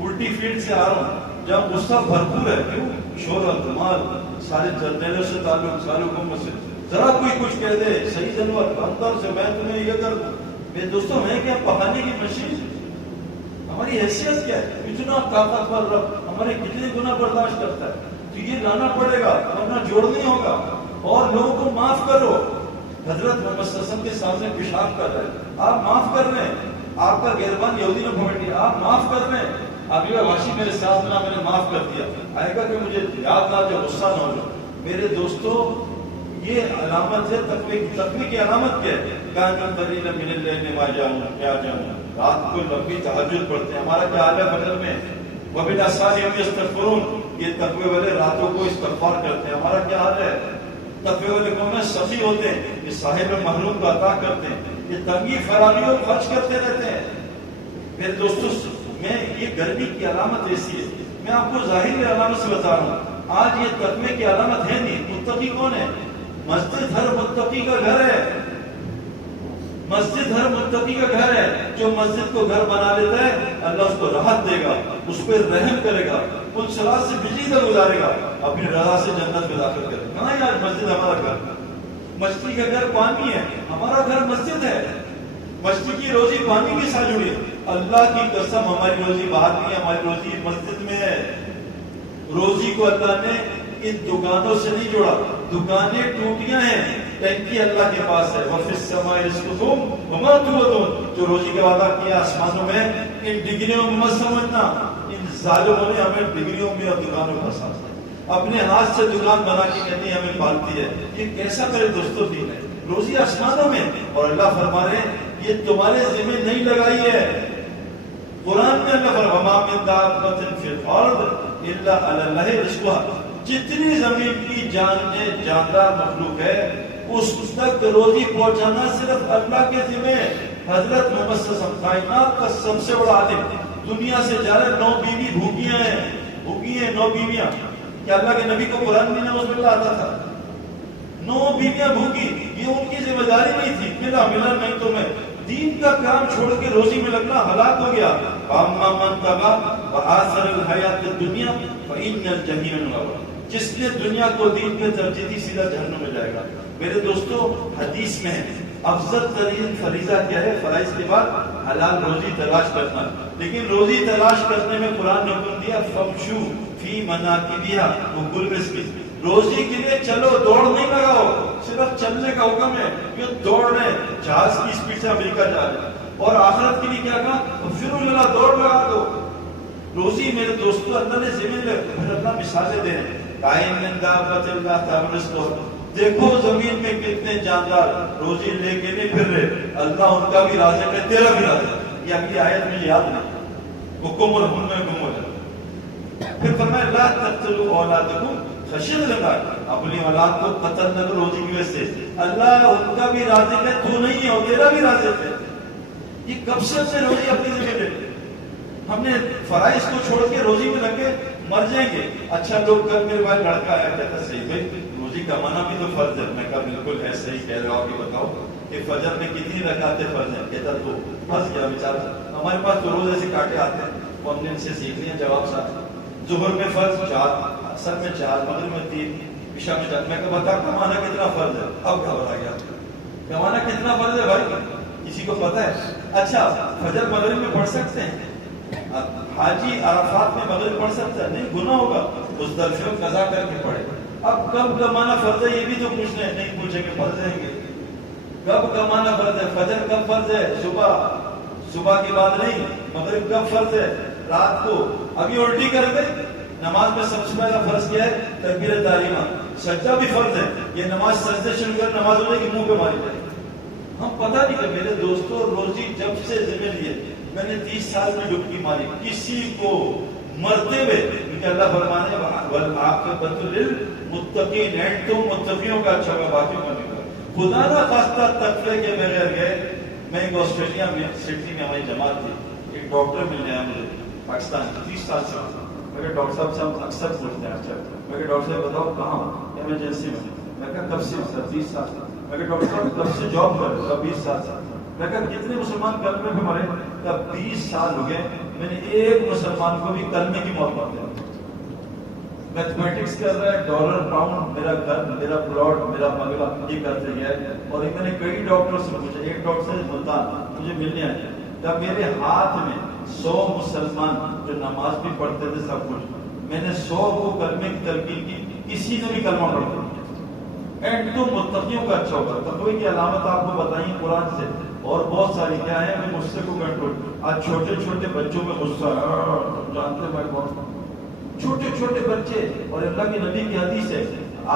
الٹی فیلڈ سے آ رہا ہوں جہاں غصہ بھرپور ہے۔ کیوں؟ شہرت، مال، سارے جرنیلوں سے تعلق، سارے حکومت سے، ذرا کوئی کچھ کہہ دے، صحیح جنور اندر سے میں تمہیں یہ کر دوں۔ میرے دوستوں میں کیا پکانے کی مشین؟ ہماری حیثیت کیا ہے؟ اتنا طاقتور رب ہمارے کتنے گناہ برداشت کرتا ہے؟ تو یہ لانا پڑے گا ورنہ جوڑ نہیں ہوگا۔ اور لوگوں کو معاف کرو۔ حضرت محمد صلی اللہ علیہ وسلم کے سامنے پیشاب کر رہے ہیں، آپ معاف کر رہے ہیں۔ آپ کا گہربان یہودی نے پکڑ لیا، آپ معاف کر رہے ہیں۔ ابھی واشی میرے ساتھ نہ، میں نے معاف کر دیا، آئے گا کہ مجھے یاد نہ جو غصہ نہ ہو۔ میرے دوستو یہ علامت ہے تقوی کی۔ تقوی کی علامت کیا ہے؟ کان قلیلا من اللیل ما یہجعون، رات کو لمبی تہجد پڑھتے ہیں۔ ہمارا کیا حال ہے فجر میں؟ وبالاسحار هم یستغفرون، یہ تقوی والے راتوں کو استغفار کرتے ہیں۔ ہمارا کیا حال ہے؟ تقوی والے کون ہیں؟ سخی ہوتے ہیں، یہ صاحب محروم کو عطا کرتے ہیں، یہ تنگی فراریوں کو خرچ کرتے رہتے ہیں۔ میرے دوستو میں یہ گرمی کی علامت ایسی ہے، میں آپ کو ظاہری علامت سے بتا رہا ہوں۔ آج یہ تقوی کی علامت ہے نہیں۔ متقی کون ہے؟ مسجد ہر متقی کا گھر ہے۔ مسجد ہر متقی کا گھر ہے۔ جو مسجد کو گھر بنا لیتا ہے اللہ اس کو راحت دے گا، اس پہ رحم کرے گا، ان شرات سے بجلی کا گزارے گا، اپنی رضا سے جنت میں داخل کرے گا۔ کہاں یار مسجد ہمارا گھر؟ مچھلی کا گھر پانی ہے، ہمارا گھر مسجد ہے۔ مچھلی کی روزی پانی کے ساتھ جڑی ہے۔ اللہ کی قسم ہماری روزی باہر نہیں ہے، ہماری روزی مسجد میں ہے۔ روزی کو اللہ نے ان دکانوں سے نہیں جوڑا، دکانیں ٹوٹیاں ہیں، ٹینکی اللہ کے پاس ہے۔ وَفِي السَّمَاءِ رِزْقُكُمْ وَمَا تُوعَدُونَ، جو روزی کا وعدہ کیا آسمانوں میں، ان ڈگریوں میں مت سمجھنا۔ ان ظالموں نے ہمیں ڈگریوں میں اور دکانوں میں پھنسا دیا، اپنے ہاتھ سے دکان بنا کے کہتی ہے ہمیں پالتی ہے۔ یہ کیسا میرے دوستوں دین ہے؟ روزی آسمانوں میں، اور اللہ فرما رہے ہیں یہ تمہارے ذمہ نہیں لگائی ہے۔ قرآن میں اللہ فرما وَمَا مِن دَابَّةٍ فِي الْأَرْضِ إِلَّا عَلَى اللَّهِ رِزْقُهَا، جتنی زمین کی جاندار مخلوق ہے اس تک روزی پہنچانا صرف اللہ کے ذمہ ہے۔ حضرت محمد صلی اللہ علیہ وسلم کائنات کا سب سے بڑا عالم دنیا سے جا رہے 9 بیوی بھوکیاں ہیں 9 بیویاں۔ کیا اللہ کے نبی کو قرآن بھی نعوذ باللہ آتا تھا؟ 9 بیویاں بھوکی، یہ ان کی ذمہ داری نہیں تھی، ملا نہیں تو میں دین کا کام چھوڑ کے روزی میں لگنا ہلاک ہو گیا۔ فَأَمَّا مَن طَغَىٰ وَآثَرَ الْحَيَاةَ الدُّنْيَا فَإِنَّ الْجَحِيمَ الْمَأْوَىٰ۔ جس نے دنیا کو دین پہ ترجیح دی سیدھا جہنم میں جائے گا۔ میرے دوستو، حدیث میں افضل ترین فریضہ کیا ہے؟ فرائض کے بعد حلال روزی تلاش کرنا، لیکن روزی تلاش کرنے میں قرآن نے حکم دیا فَامْشُوا فِي مَنَاكِبِهَا وَكُلُوا مِنْ رِزْقِهَا۔ روزی کے لیے چلو، دوڑ نہیں لگاؤ، صرف چلنے کا حکم ہے۔ یہ دوڑ رہے جہاز کی اسپیڈ سے امریکہ جا رہے ہیں، اور آخرت کے لیے کیا کہا؟ پھر اللہ دوڑ لگا دو۔ روزی میرے دوستو اللہ نے زمین میں پھر اللہ مثالیں دے ہیں، قائم من دابۃ اللہ تعالی رزقہ۔ دیکھو زمین میں کتنے جاندار روزی لے کے نہیں پھر رہے، اللہ ان کا بھی رازق ہے، تیرا بھی رازق ہے۔ یہ اگلی آیت میں یاد نہیں، حکم اور ہن میں حکم ہو جائے۔ پھر فرمایا لا تقتلوا اولادکم خشیۃ الاملاق، اپنی اولاد کو قتل نہ کرو روزی کی وجہ سے، اللہ ان کا بھی رازق ہے، تو نہیں ہے، اور تیرا بھی رازق ہے۔ یہ کب سے روزی اپنی ذمہ لے؟ ہم نے فرائض کو چھوڑ کے روزی میں لگ کے مر جائیں گے۔ اچھا لوگ کل میرے بھائی لڑکا آیا کہتا صحیح بھائی روزی کمانا بھی تو فرض ہے۔ میں کہا بالکل ہے، صحیح کہہ رہے ہو، کہ بتاؤ کہ فجر میں کتنی رکعتیں فرض ہیں؟ کہتا تو پھنس گیا بیچارہ۔ ہمارے پاس تو روز ایسے کاٹے آتے ہیں، وہ ہم نے ان سے سیکھ لیا جواب ساتھ۔ ظہر میں فرض 4، عصر میں 4، مغرب میں 3، عشاء میں 4۔ میں کہا بتا کمانا کتنا فرض ہے؟ اب گھبرا گیا، کمانا کتنا فرض ہے بھائی کسی کو پتا ہے؟ اچھا فجر مغرب میں پڑھ سکتے ہیں؟ حاجی عرفات میں مغرب پڑھ سکتا ہے؟ نہیں، گناہ ہوگا، مزدلفہ میں قضا کر کے پڑھے۔ اب کب کمانا فرض ہے یہ بھی تو پوچھنا ہے، نہیں پوچھیں گے پڑھ جائیں گے۔ کب کمانا فرض ہے؟ فجر کب فرض ہے؟ صبح کے بعد نہیں۔ مغرب کب فرض ہے؟ رات کو۔ ابھی الٹی کر گئے۔ نماز میں سب سے پہلا فرض کیا ہے؟ تکبیر تحریمہ۔ سجدہ بھی فرض ہے، یہ نماز سجدے شروع کر نماز ہو جائے گی منہ پہ ماری جائے۔ ہم پتہ نہیں کہ میرے دوستوں روزی جب سے ذمہ لیے، میں نے 30 سال میں ڈبکی ماری کسی کو مرتے ہوئے، کیونکہ اللہ فرمانے والعاقبۃ للمتقین، اینڈ تو متقیوں کا اچھا ہوگا، باقیوں کا نہیں ہوگا۔ خدا نہ خواستہ تقوی کے بغیر گئے۔ میں ایک آسٹریلیا میں سڈنی میں ہماری جماعت تھی، ایک ڈاکٹر ملنے آیا مجھے پاکستان، 30 سال سے۔ میں کہا ڈاکٹر صاحب سے ہم اکثر پوچھتے ہیں، اچھا میں کہا ڈاکٹر صاحب بتاؤ کہاں ہو؟ ایمرجنسی میں۔ میں کہا کب سے؟ سر 30 سال سے۔ میں کہا ڈاکٹر صاحب کب سے جاب کر رہے ہو؟ 20 سال سے۔ میں کہا کتنے مسلمان کلمے پہ مرے؟ کہا 20 سال ہو گئے، میں نے ایک مسلمان کو بھی کلمے کی موت پا دیا۔ میتھمیٹکس کر رہا ہے، ڈالر پاؤنڈ، میرا گھر، میرا پلاٹ، میرا بنگلہ، یہ کرتے گیا۔ اور میں نے کئی ڈاکٹر سے پوچھا، ایک ڈاکٹر سے ملتان مجھے ملنے آئے، جب میرے ہاتھ میں 100 مسلمان جو نماز بھی پڑھتے تھے سب کچھ، میں نے 100 کو کلمے کی تلقین کی، کسی نے بھی کلمہ پڑھ دیا۔ اینڈ تو متقیوں کا اچھا ہوگا۔ تقوی کی علامت آپ کو بتائیں قرآن سے، اور بہت ساری کیا ہے؟ ہمیں غصے کو کنٹرول۔ آج چھوٹے چھوٹے بچوں میں غصہ، جانتے بھائی بہت چھوٹے چھوٹے بچے، اور اللہ کے نبی کی حدیث ہے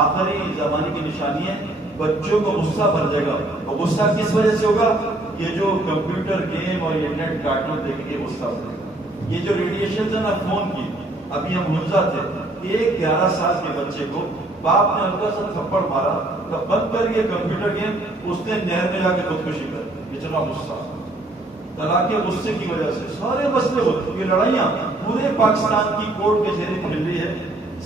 آخری زمانے کی نشانی ہے بچوں کو غصہ بھر جائے گا۔ اور غصہ کس وجہ سے ہوگا؟ یہ جو کمپیوٹر گیم اور یہ نیٹ کارٹون دیکھ کے غصہ ہوتا ہے، یہ جو ریڈیشن ہے نا فون کی۔ ابھی ہم حمزہ تھے، ایک 11 سال کے بچے کو باپ نے ہلکا سا تھپڑ مارا، تو بند کر یہ کمپیوٹر گیم، اس نے نہر میں جا کے خودکشی کر دی۔ اتنا غصہ، طلاق غصے کی وجہ سے سارے مسئلے ہوتے ہیں۔ یہ لڑائیاں پورے پاکستان کی کورٹ کچہری پھیل رہی ہے۔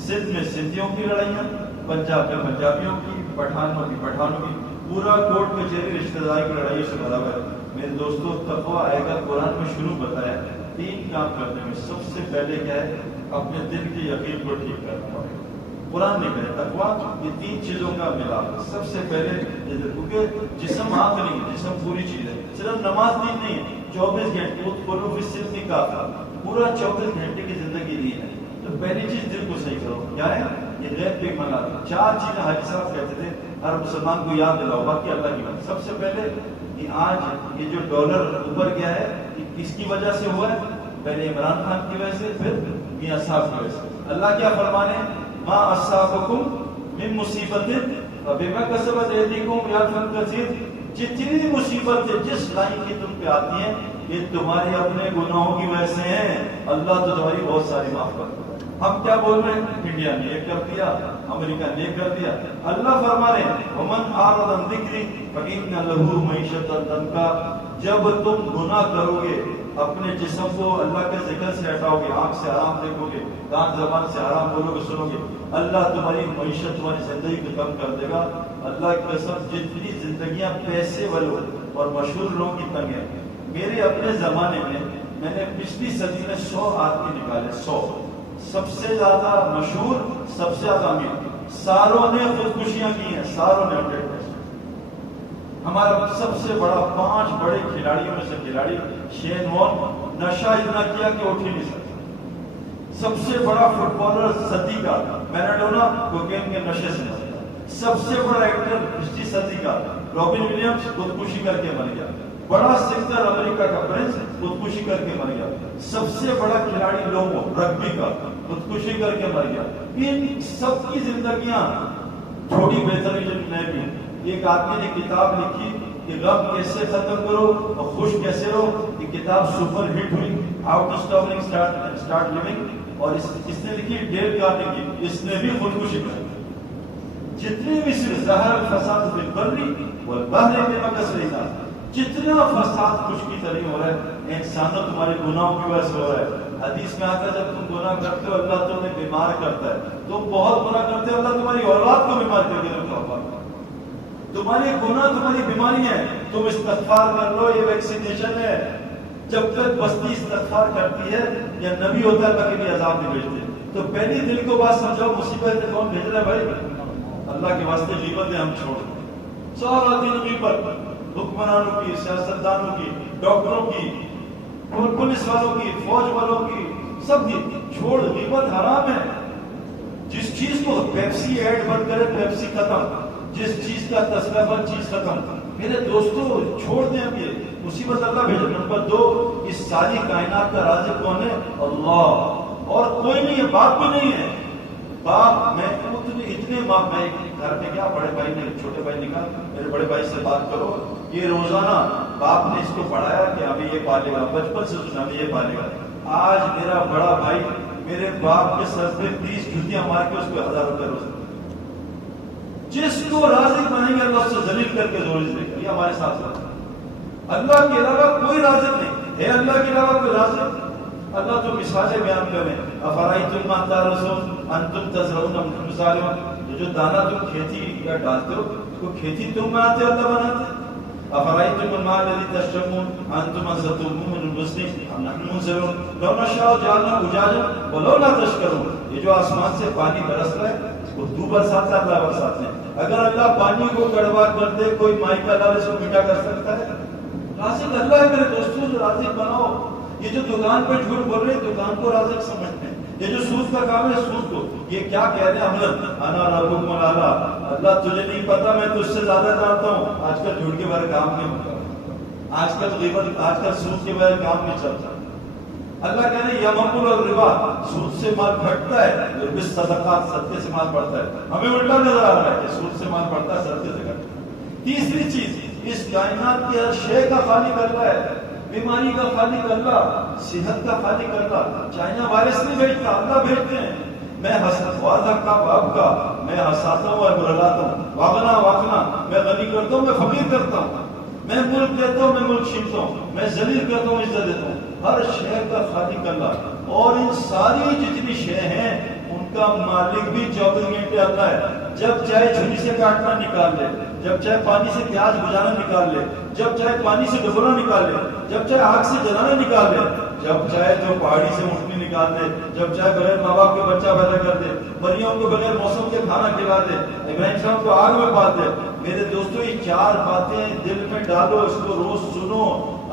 سندھ میں سندھیوں کی لڑائیاں، پنجاب میں پنجابیوں کی، پٹھانوں کی پٹھانوں کی، پورا کورٹ کچہری رشتہ داری کی لڑائی سے بھرا ہوا ہے۔ میرے دوستوں تقویٰ آئے گا، قرآن میں شروع بتایا 3 کام کرنے میں۔ سب سے پہلے کیا ہے؟ اپنے دل کے یقین کو ٹھیک کرنا پڑے۔ قرآن نے کہا تقویٰ یہ 3 چیزوں کا ملاپ ہے۔ سب سے پہلے کیونکہ جسم آنکھ نہیں، جسم پوری چیز ہے، صرف نماز دین نہیں ہے۔ 24 گھنٹے صرف نہیں کہا، پورا 24 گھنٹے کی زندگی نہیں ہے۔ تو پہلی چیز دل کو صحیح کرو، کیا ہے؟ یہ غیب پہ ایمان لانا۔ 4 چیزیں حاجی صاحب کہتے تھے ہر مسلمان کو یاد دلاؤ، باقی اللہ کی بات۔ سب سے پہلے کہ آج یہ جو ڈالر اوپر گیا ہے یہ کس کی وجہ سے ہوا ہے؟ پہلے عمران خان کی وجہ سے، پھر میاں صاحب کی وجہ سے۔ اللہ کیا فرمانے؟ ما اصابکم من مصیبت فبما کسبت ایدیکم یعفو عن کثیر۔ جتنی مصیبتیں جس لائن کی تم پہ آتی ہیں یہ تمہارے اپنے گناہوں کی وجہ سے ہیں، اللہ تو تمہاری بہت ساری معاف کرتا ہے۔ ہم کیا بول رہے ہیں؟ انڈیا نے یہ کر دیا، امریکہ نے یہ کر دیا. اللہ فرما رہے ہیں ومن اعرض عن ذکری فإن له معیشۃ ضنکا. جب تم گناہ کرو گے، اپنے جسم کو اللہ کے ذکر سے ہٹاؤ گے، آنکھ سے حرام دیکھو گے، کان زبان سے حرام بولو گے، سنو گے، اللہ تمہاری معیشت، تمہاری زندگی کو کم کر دے گا. اللہ کی قسم جتنی زندگیاں پیسے والوں اور مشہور لوگوں کی تنگ ہیں. میرے اپنے زمانے میں نے پچھلی صدی میں 100 آدمی نکالے، 100 سب سے زیادہ مشہور، سب سے زیادہ امیر. ساروں نے خودکشیاں کی ہیں، ساروں نے 100%. ہمارا سب سے بڑا 5 بڑے کھلاڑیوں میں سے کھلاڑی شین وارن، نشہ اتنا کیا کہ اٹھ ہی نہیں سکتا. سب سے بڑا فٹ بالر صدی کا میراڈونا کوکین کے نشے سے مر گیا. سب سے بڑا ایکٹر پچھلی صدی کا رابن ولیمز خودکشی کر کے مر گیا. بڑا سنگر امریکہ کا پرنس خودکشی کر کے مر گیا. سب سے بڑا کھلاڑی لوگو رگبی کا خودکشی کر کے مر گیا. ان سب کی زندگیاں تھوڑی بہترین نہیں بھی. ایک آدمی نے کتاب لکھی کہ غم کیسے ختم کرو اور خوش کیسے رہو. یہ کتاب سپر ہٹ ہوئی، ہاؤ ٹو اسٹارٹ لیونگ. اور اس نے لکھی ڈیل کارنیگی، اس نے بھی خودکشی کی. جتنے بھی ظاہر الفساد فی البر والبحر بما کسبت الناس، جتنا فساد خشکی طرح ہو رہا ہے انسانوں تمہارے گناہوں کی وجہ سے ہو رہا ہے. حدیث میں آتا ہے جب تم گناہ کرتے ہو اللہ تمہیں بیمار کرتا ہے. تم بہت گناہ کرتے ہو اللہ تمہاری اولاد کو بیمار کر کے رکھتا ہوگا. تمہاری گناہ تمہاری بیماری ہے. تم استغفار کر لو، یہ ویکسینیشن ہے. جب تک بستی استغفار کرتی ہے یا نبی ہوتا ہے اللہ کے بھی عذاب نہیں بھیجتے. تو پہلی دل کو بات سمجھاؤ، مصیبت کون بھیج رہا ہے بھائی؟ اللہ کے واسطے غیبتیں ہم چھوڑ دیں. سارا دن غیبت، حکمرانوں کی، سیاستدانوں کی، ڈاکٹروں کی، پولیس والوں کی، فوج والوں کی، سب کی چھوڑ. غیبت حرام ہے. جس چیز کو پیپسی ایڈ بند کرے پیپسی ختم، جس چیز کا تذکرہ بند چیز ختم. میرے دوستو چھوڑ دیں اب یہ مصیبت اللہ بھیجے. نمبر 2، اس ساری کائنات کا رازق کون ہے؟ اللہ. اور کوئی نہیں ہے، باپ بھی نہیں ہے. باپ میں اتنے باپ، میں گھر میں کیا بڑے بھائی نے چھوٹے بھائی نے کہا میرے بڑے بھائی سے بات کرو. یہ روزانہ باپ نے اس کو پڑھایا کہ ابھی یہ پالے گا، بچپن سے سنا ابھی یہ پالے گا. آج میرا بڑا بھائی میرے باپ کے سر پہ 30 جوتیاں مار کے اس کو 1000 روپے روز. جس کو رازق بنیں گے اللہ سے ذلیل کر کے زور دے گا. یہ ہمارے ساتھ ہے. اللہ کے علاوہ کوئی رازق نہیں ہے. اللہ کے علاوہ کوئی رازق. اللہ تو مثالیں بیان کریں. افرائیتم ما تحرثون انتم تزرعون ام نحن الزارعون. جو دانا تم کھیتی یا ڈالتے ہو تو کھیتی تم بناتے ہو اللہ بناتے. افرائیتم الماء الذی تشربون انتم انزلتموه من المزن ام نحن المنزلون لو نشاء جعلناه اجاجا ولولا تشکرون. یہ جو آسمان سے پانی برس رہا ہے وہ تو برساتا ہے، اللہ برساتے ہیں. اگر اللہ پانی کو کڑوا کر دے کوئی مائکا ڈال اس کو میٹھا کر سکتا ہے؟ رازق اللہ ہے میرے دوستوں. جو رازق بناؤ. یہ جو دکان پہ جھوٹ بول رہے ہیں دکان کو رازق سمجھتے ہیں. یہ جو سود کا کام ہے سود کو یہ کیا کہہ رہے ہیں؟ انا ربکم الاعلی. اللہ تجھے نہیں پتا، میں تجھ سے زیادہ جانتا ہوں. آج کل جھوٹ کے بغیر کام نہیں ہوتا. آج کل غیبت، آج کل سود کے بغیر کام نہیں چلتا. اللہ کہہ رہے ہیں یمحق الربا، سود سے مال گھٹتا ہے، یربی الصدقات، صدقے سے مال بڑھتا ہے. ہمیں الٹا نظر آ رہا ہے کہ سود سے مال بڑھتا ہے، صدقے سے گھٹتا ہے. تیسری چیز، اس کائنات کی ہر شے کا خالق اللہ ہے. بیماری کا خالق اللہ، صحت کا خالق اللہ. چائنا وائرس نہیں بھیجتا، اللہ بھیجتے ہیں. میں وعدہ کا باپ کا میں ہنساتا ہوں اور برلاتا ہوں. واغنا واقنا، میں غنی کرتا ہوں، میں فقیر کرتا ہوں. میں ملک دیتا ہوں، میں ملک چھینتا ہوں. میں ذلیل کرتا ہوں، عزت دیتا ہوں. ہر شے کا خالق اللہ. اور ان ساری جتنی شے ہیں ان کا مالک بھی 24 گھنٹے اللہ ہے. جب چاہے چھری سے کاٹنا نکال لے، جب چاہے پانی سے پیاز بجانا نکال لے، جب چاہے پانی سے ڈبونا نکال لے، جب چاہے آگ سے جلانا نکال لے، جب چاہے تو پہاڑی سے اونٹنی نکال دے، جب چاہے بغیر ماں باپ کے بچہ پیدا کر دے، مریوں کو بغیر موسم کے کھانا کھلا دے، ابراہیم صاحب کو آگ میں پال دے. میرے دوستو یہ 4 باتیں دل میں ڈالو، اس کو روز سنو.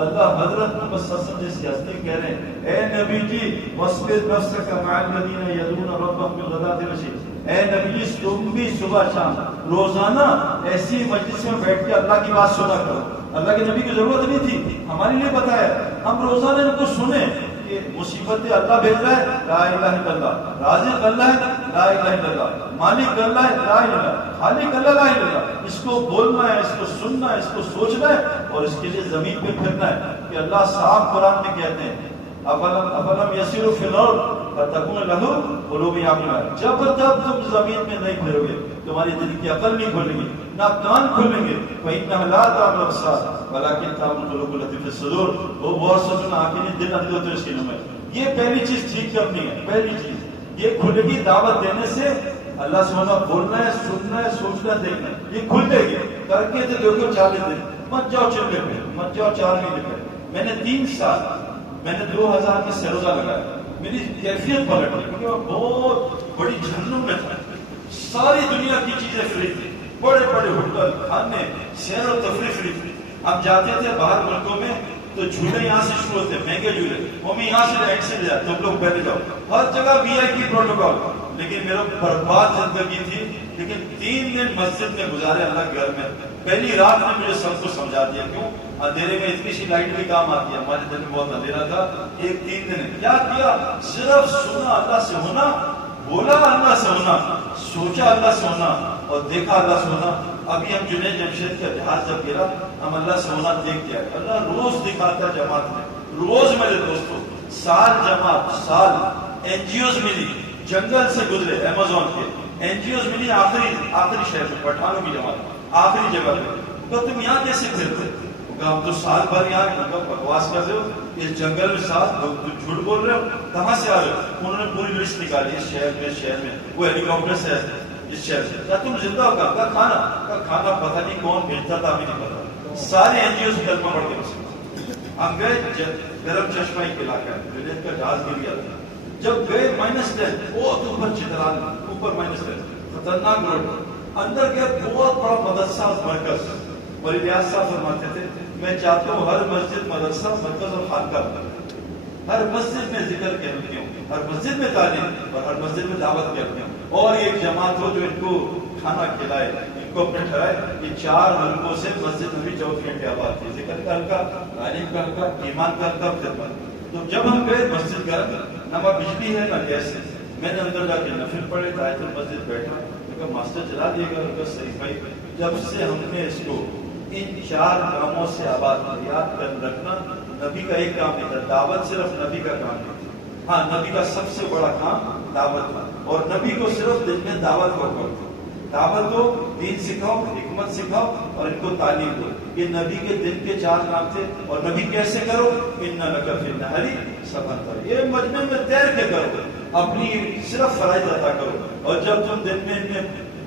اللہ حضرت محمد صلی اللہ علیہ وسلم جس کی ہستی کہہ رہے ہیں اے نبی جی وَاصْبِرْ نَفْسَكَ مَعَ الَّذِينَ يَدْعُونَ رَبَّهُم بِالْغَدَاةِ وَالْعَشِيِّ. اے نبی جی تم بھی صبح شام روزانہ ایسی مجلس میں بیٹھ کے اللہ کی بات سنا کرو. اللہ کے نبی کی ضرورت نہیں تھی، ہمارے لیے بتایا. ہم روزانہ ان کو سنیں کہ مصیبتیں اللہ بھیج رہا ہے، لا الہ الا اللہ. رازق اللہ ہے، لا الہ الا اللہ. مالک اللہ ہے، لا الہ الا اللہ. خالق اللہ، لا الہ الا اللہ. اس کو بولنا ہے، اس کو سننا ہے، اس کو سوچنا ہے اور اس کے لیے زمین پہ پھرنا ہے. کہ اللہ صاحب قرآن میں کہتے ہیں افلم یسیروا فی الارض فتکون لهم قلوب یعقلون، جب تک تم زمین میں نہیں پھرو گے تمہاری دل کی عقل نہیں کھلے گی، نہ کان کھلیں گے، فإنها لا تعمل الابصار ولكن تعمل القلوب التي في الصدور، وہ بہت سوچنا آنکھیں دل اندر ہوتے اس کے نمبر. یہ پہلی چیز ٹھیک کرنی ہے، پہلی چیز یہ کھلے گی دعوت دینے سے. اللہ سے ہونا بولنا ہے، سننا ہے، سوچنا ہے، دیکھنا ہے، یہ کھل جائے گی. کر کے تو دیکھو 40 دن مت جاؤ چلے پہ، مت جاؤ 4 مہینے پہ. میں نے 3 سال میں نے 2000 کی سروزہ لگایا، میری کیفیت پلٹ گئی کیونکہ وہ بہت بڑی جہنم میں تھا. ساری دنیا کی چیزیں فری تھی، بڑے بڑے ہوٹل، کھانے، سیر و تفریح فری تھی. ہم جاتے تھے باہر ملکوں میں تو جھولے یہاں سے شروع ہوتے، مہنگے جھولے، ہمیں یہاں سے رائٹ سے لے جاتے، تم لوگ پہلے جاؤ، ہر جگہ VIP پروٹوکول. لیکن میرا برباد زندگی تھی. لیکن 3 دن مسجد میں گزارے اللہ کے گھر میں. پہلی رات نے مجھے سب کو سمجھا دیا. کیوں؟ اندھیرے میں اتنی سی لائٹ بھی کام آتی ہے، ہمارے دل میں بہت اندھیرا تھا. 3 دن کیا کیا؟ صرف سنا اللہ سے ہونا، بولا اللہ سے ہونا، سوچا اللہ سے ہونا اور دیکھا اللہ سے ہونا. ابھی ہم جنید جمشید کا جہاز جب گرا ہم اللہ سے ہونا دیکھ کے آئے. اللہ روز دکھاتا ہے جماعت میں، روز. میرے دوستوں سال جماعت، سال NGOs ملی، جنگل سے گزرے، ایمیزون کے NGOs ملی آخری شہر میں، پٹھانوں کی جماعت آخری جگہ پہ. تو تم یہاں کیسے پھرتے؟ ہم تو سال بھر یہاں بکواس کر رہے ہو، اس جنگل میں ساتھ تم جھوٹ بول رہے ہو، کہاں سے آ رہے ہو؟ انہوں نے پوری لسٹ نکالی، اس شہر میں وہ ہیلی کاپٹر سے اس شہر سے. کیا تم زندہ ہو؟ کا کھانا پتہ نہیں کون بھیجتا تھا، ہمیں نہیں پتا. سارے NGOs کلمہ پڑھ کے ہم گئے. گرم چشمہ ایک علاقہ ہے، جنید کا جہاز گر گیا تھا. جب گئے -10 بہت اوپر چترال اوپر -10 خطرناک روڈ. اندر گئے بہت بڑا مدرسہ مرکز. ولی ریاض صاحب فرماتے تھے میں چاہتا ہوں ہر مسجد مدرسہ مرکز اور خانقاہ، ہر مسجد میں ذکر کرتی ہوں، ہر مسجد میں تعلیم اور ہر مسجد میں دعوت کرتی ہوں. اور ایک جماعت ہو جو ان کو کھانا کھلائے، ان کو اپنے ٹھہرائے. یہ 4 حلقوں سے مسجد نبی 24 گھنٹے آباد تھی. ذکر کا حلقہ، تعلیم کا حلقہ، ایمان کا حلقہ، خدمت. تو جب ہم گئے مسجد گھر، نہ بجلی ہے نہ گیس ہے. میں نے اندر جا کے نفل پڑھے، تحیۃ المسجد بیٹھا. ماسٹر چلا دیے گا. صحیح بھائی جب سے ہم نے اس کو ان 4 کاموں سے آباد یاد کر رکھنا، نبی کا ایک کام نہیں تھا. دعوت صرف نبی کا کام نہیں تھا. ہاں نبی کا سب سے بڑا کام دعوت تھا، اور نبی کو صرف دل میں دعوت کا حکم تھا. دعوت دو، دین سکھاؤ، حکمت سکھاؤ اور ان کو تعلیم دو. یہ نبی کے دن کے 4 کام تھے. اور نبی کیسے کرو؟ اِنَّا لَكَ فِي النَّهَارِ سَبْحًا. یہ مجمع میں تیر کے کرو، اپنی صرف فرائض ادا کرو. اور جب تم دن میں ان میں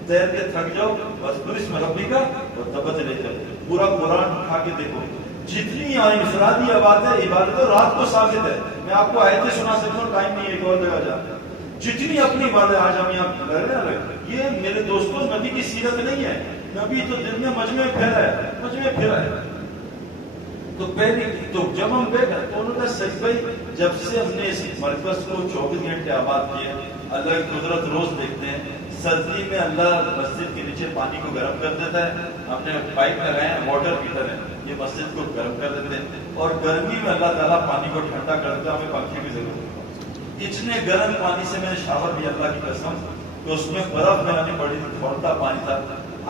تیر کے تھک جاؤ بس پھر اس میں ربی کا اور تبت لے جاؤ. پورا قرآن اٹھا کے دیکھو، جتنی انفرادی عبادت رات کو ثابت ہے. میں آپ کو آیتیں سنا سکتا ہوں، ٹائم نہیں ایک اور جگہ جاتا. جتنی اپنی باتیں آج ہم یہاں کر رہے ہیں، یہ میرے دوستوں نبی کی سیرت نہیں ہے. نبی تو دن میں مجمع پھیرا ہے. تو پہلی تو جب ہم گئے تو انہوں نے صحیح بھائی جب سے ہم نے اس مرکز کو 24 گھنٹے آباد کیے، اللہ کی قدرت روز دیکھتے ہیں. سردی میں اللہ مسجد کے نیچے پانی کو گرم کر دیتا ہے. ہم نے پائپ لگائے ہیں واٹر ہیٹر ہے، یہ مسجد کو گرم کر دیتے ہیں. اور گرمی میں اللہ تعالیٰ پانی کو ٹھنڈا کر دیتا ہے، ہمیں پنکھے کی ضرورت ہے. اتنے گرم پانی سے میں نے شاور لیا اللہ کی قسم کہ اس میں برف بنانی پڑی تھی، کھولتا پانی تھا.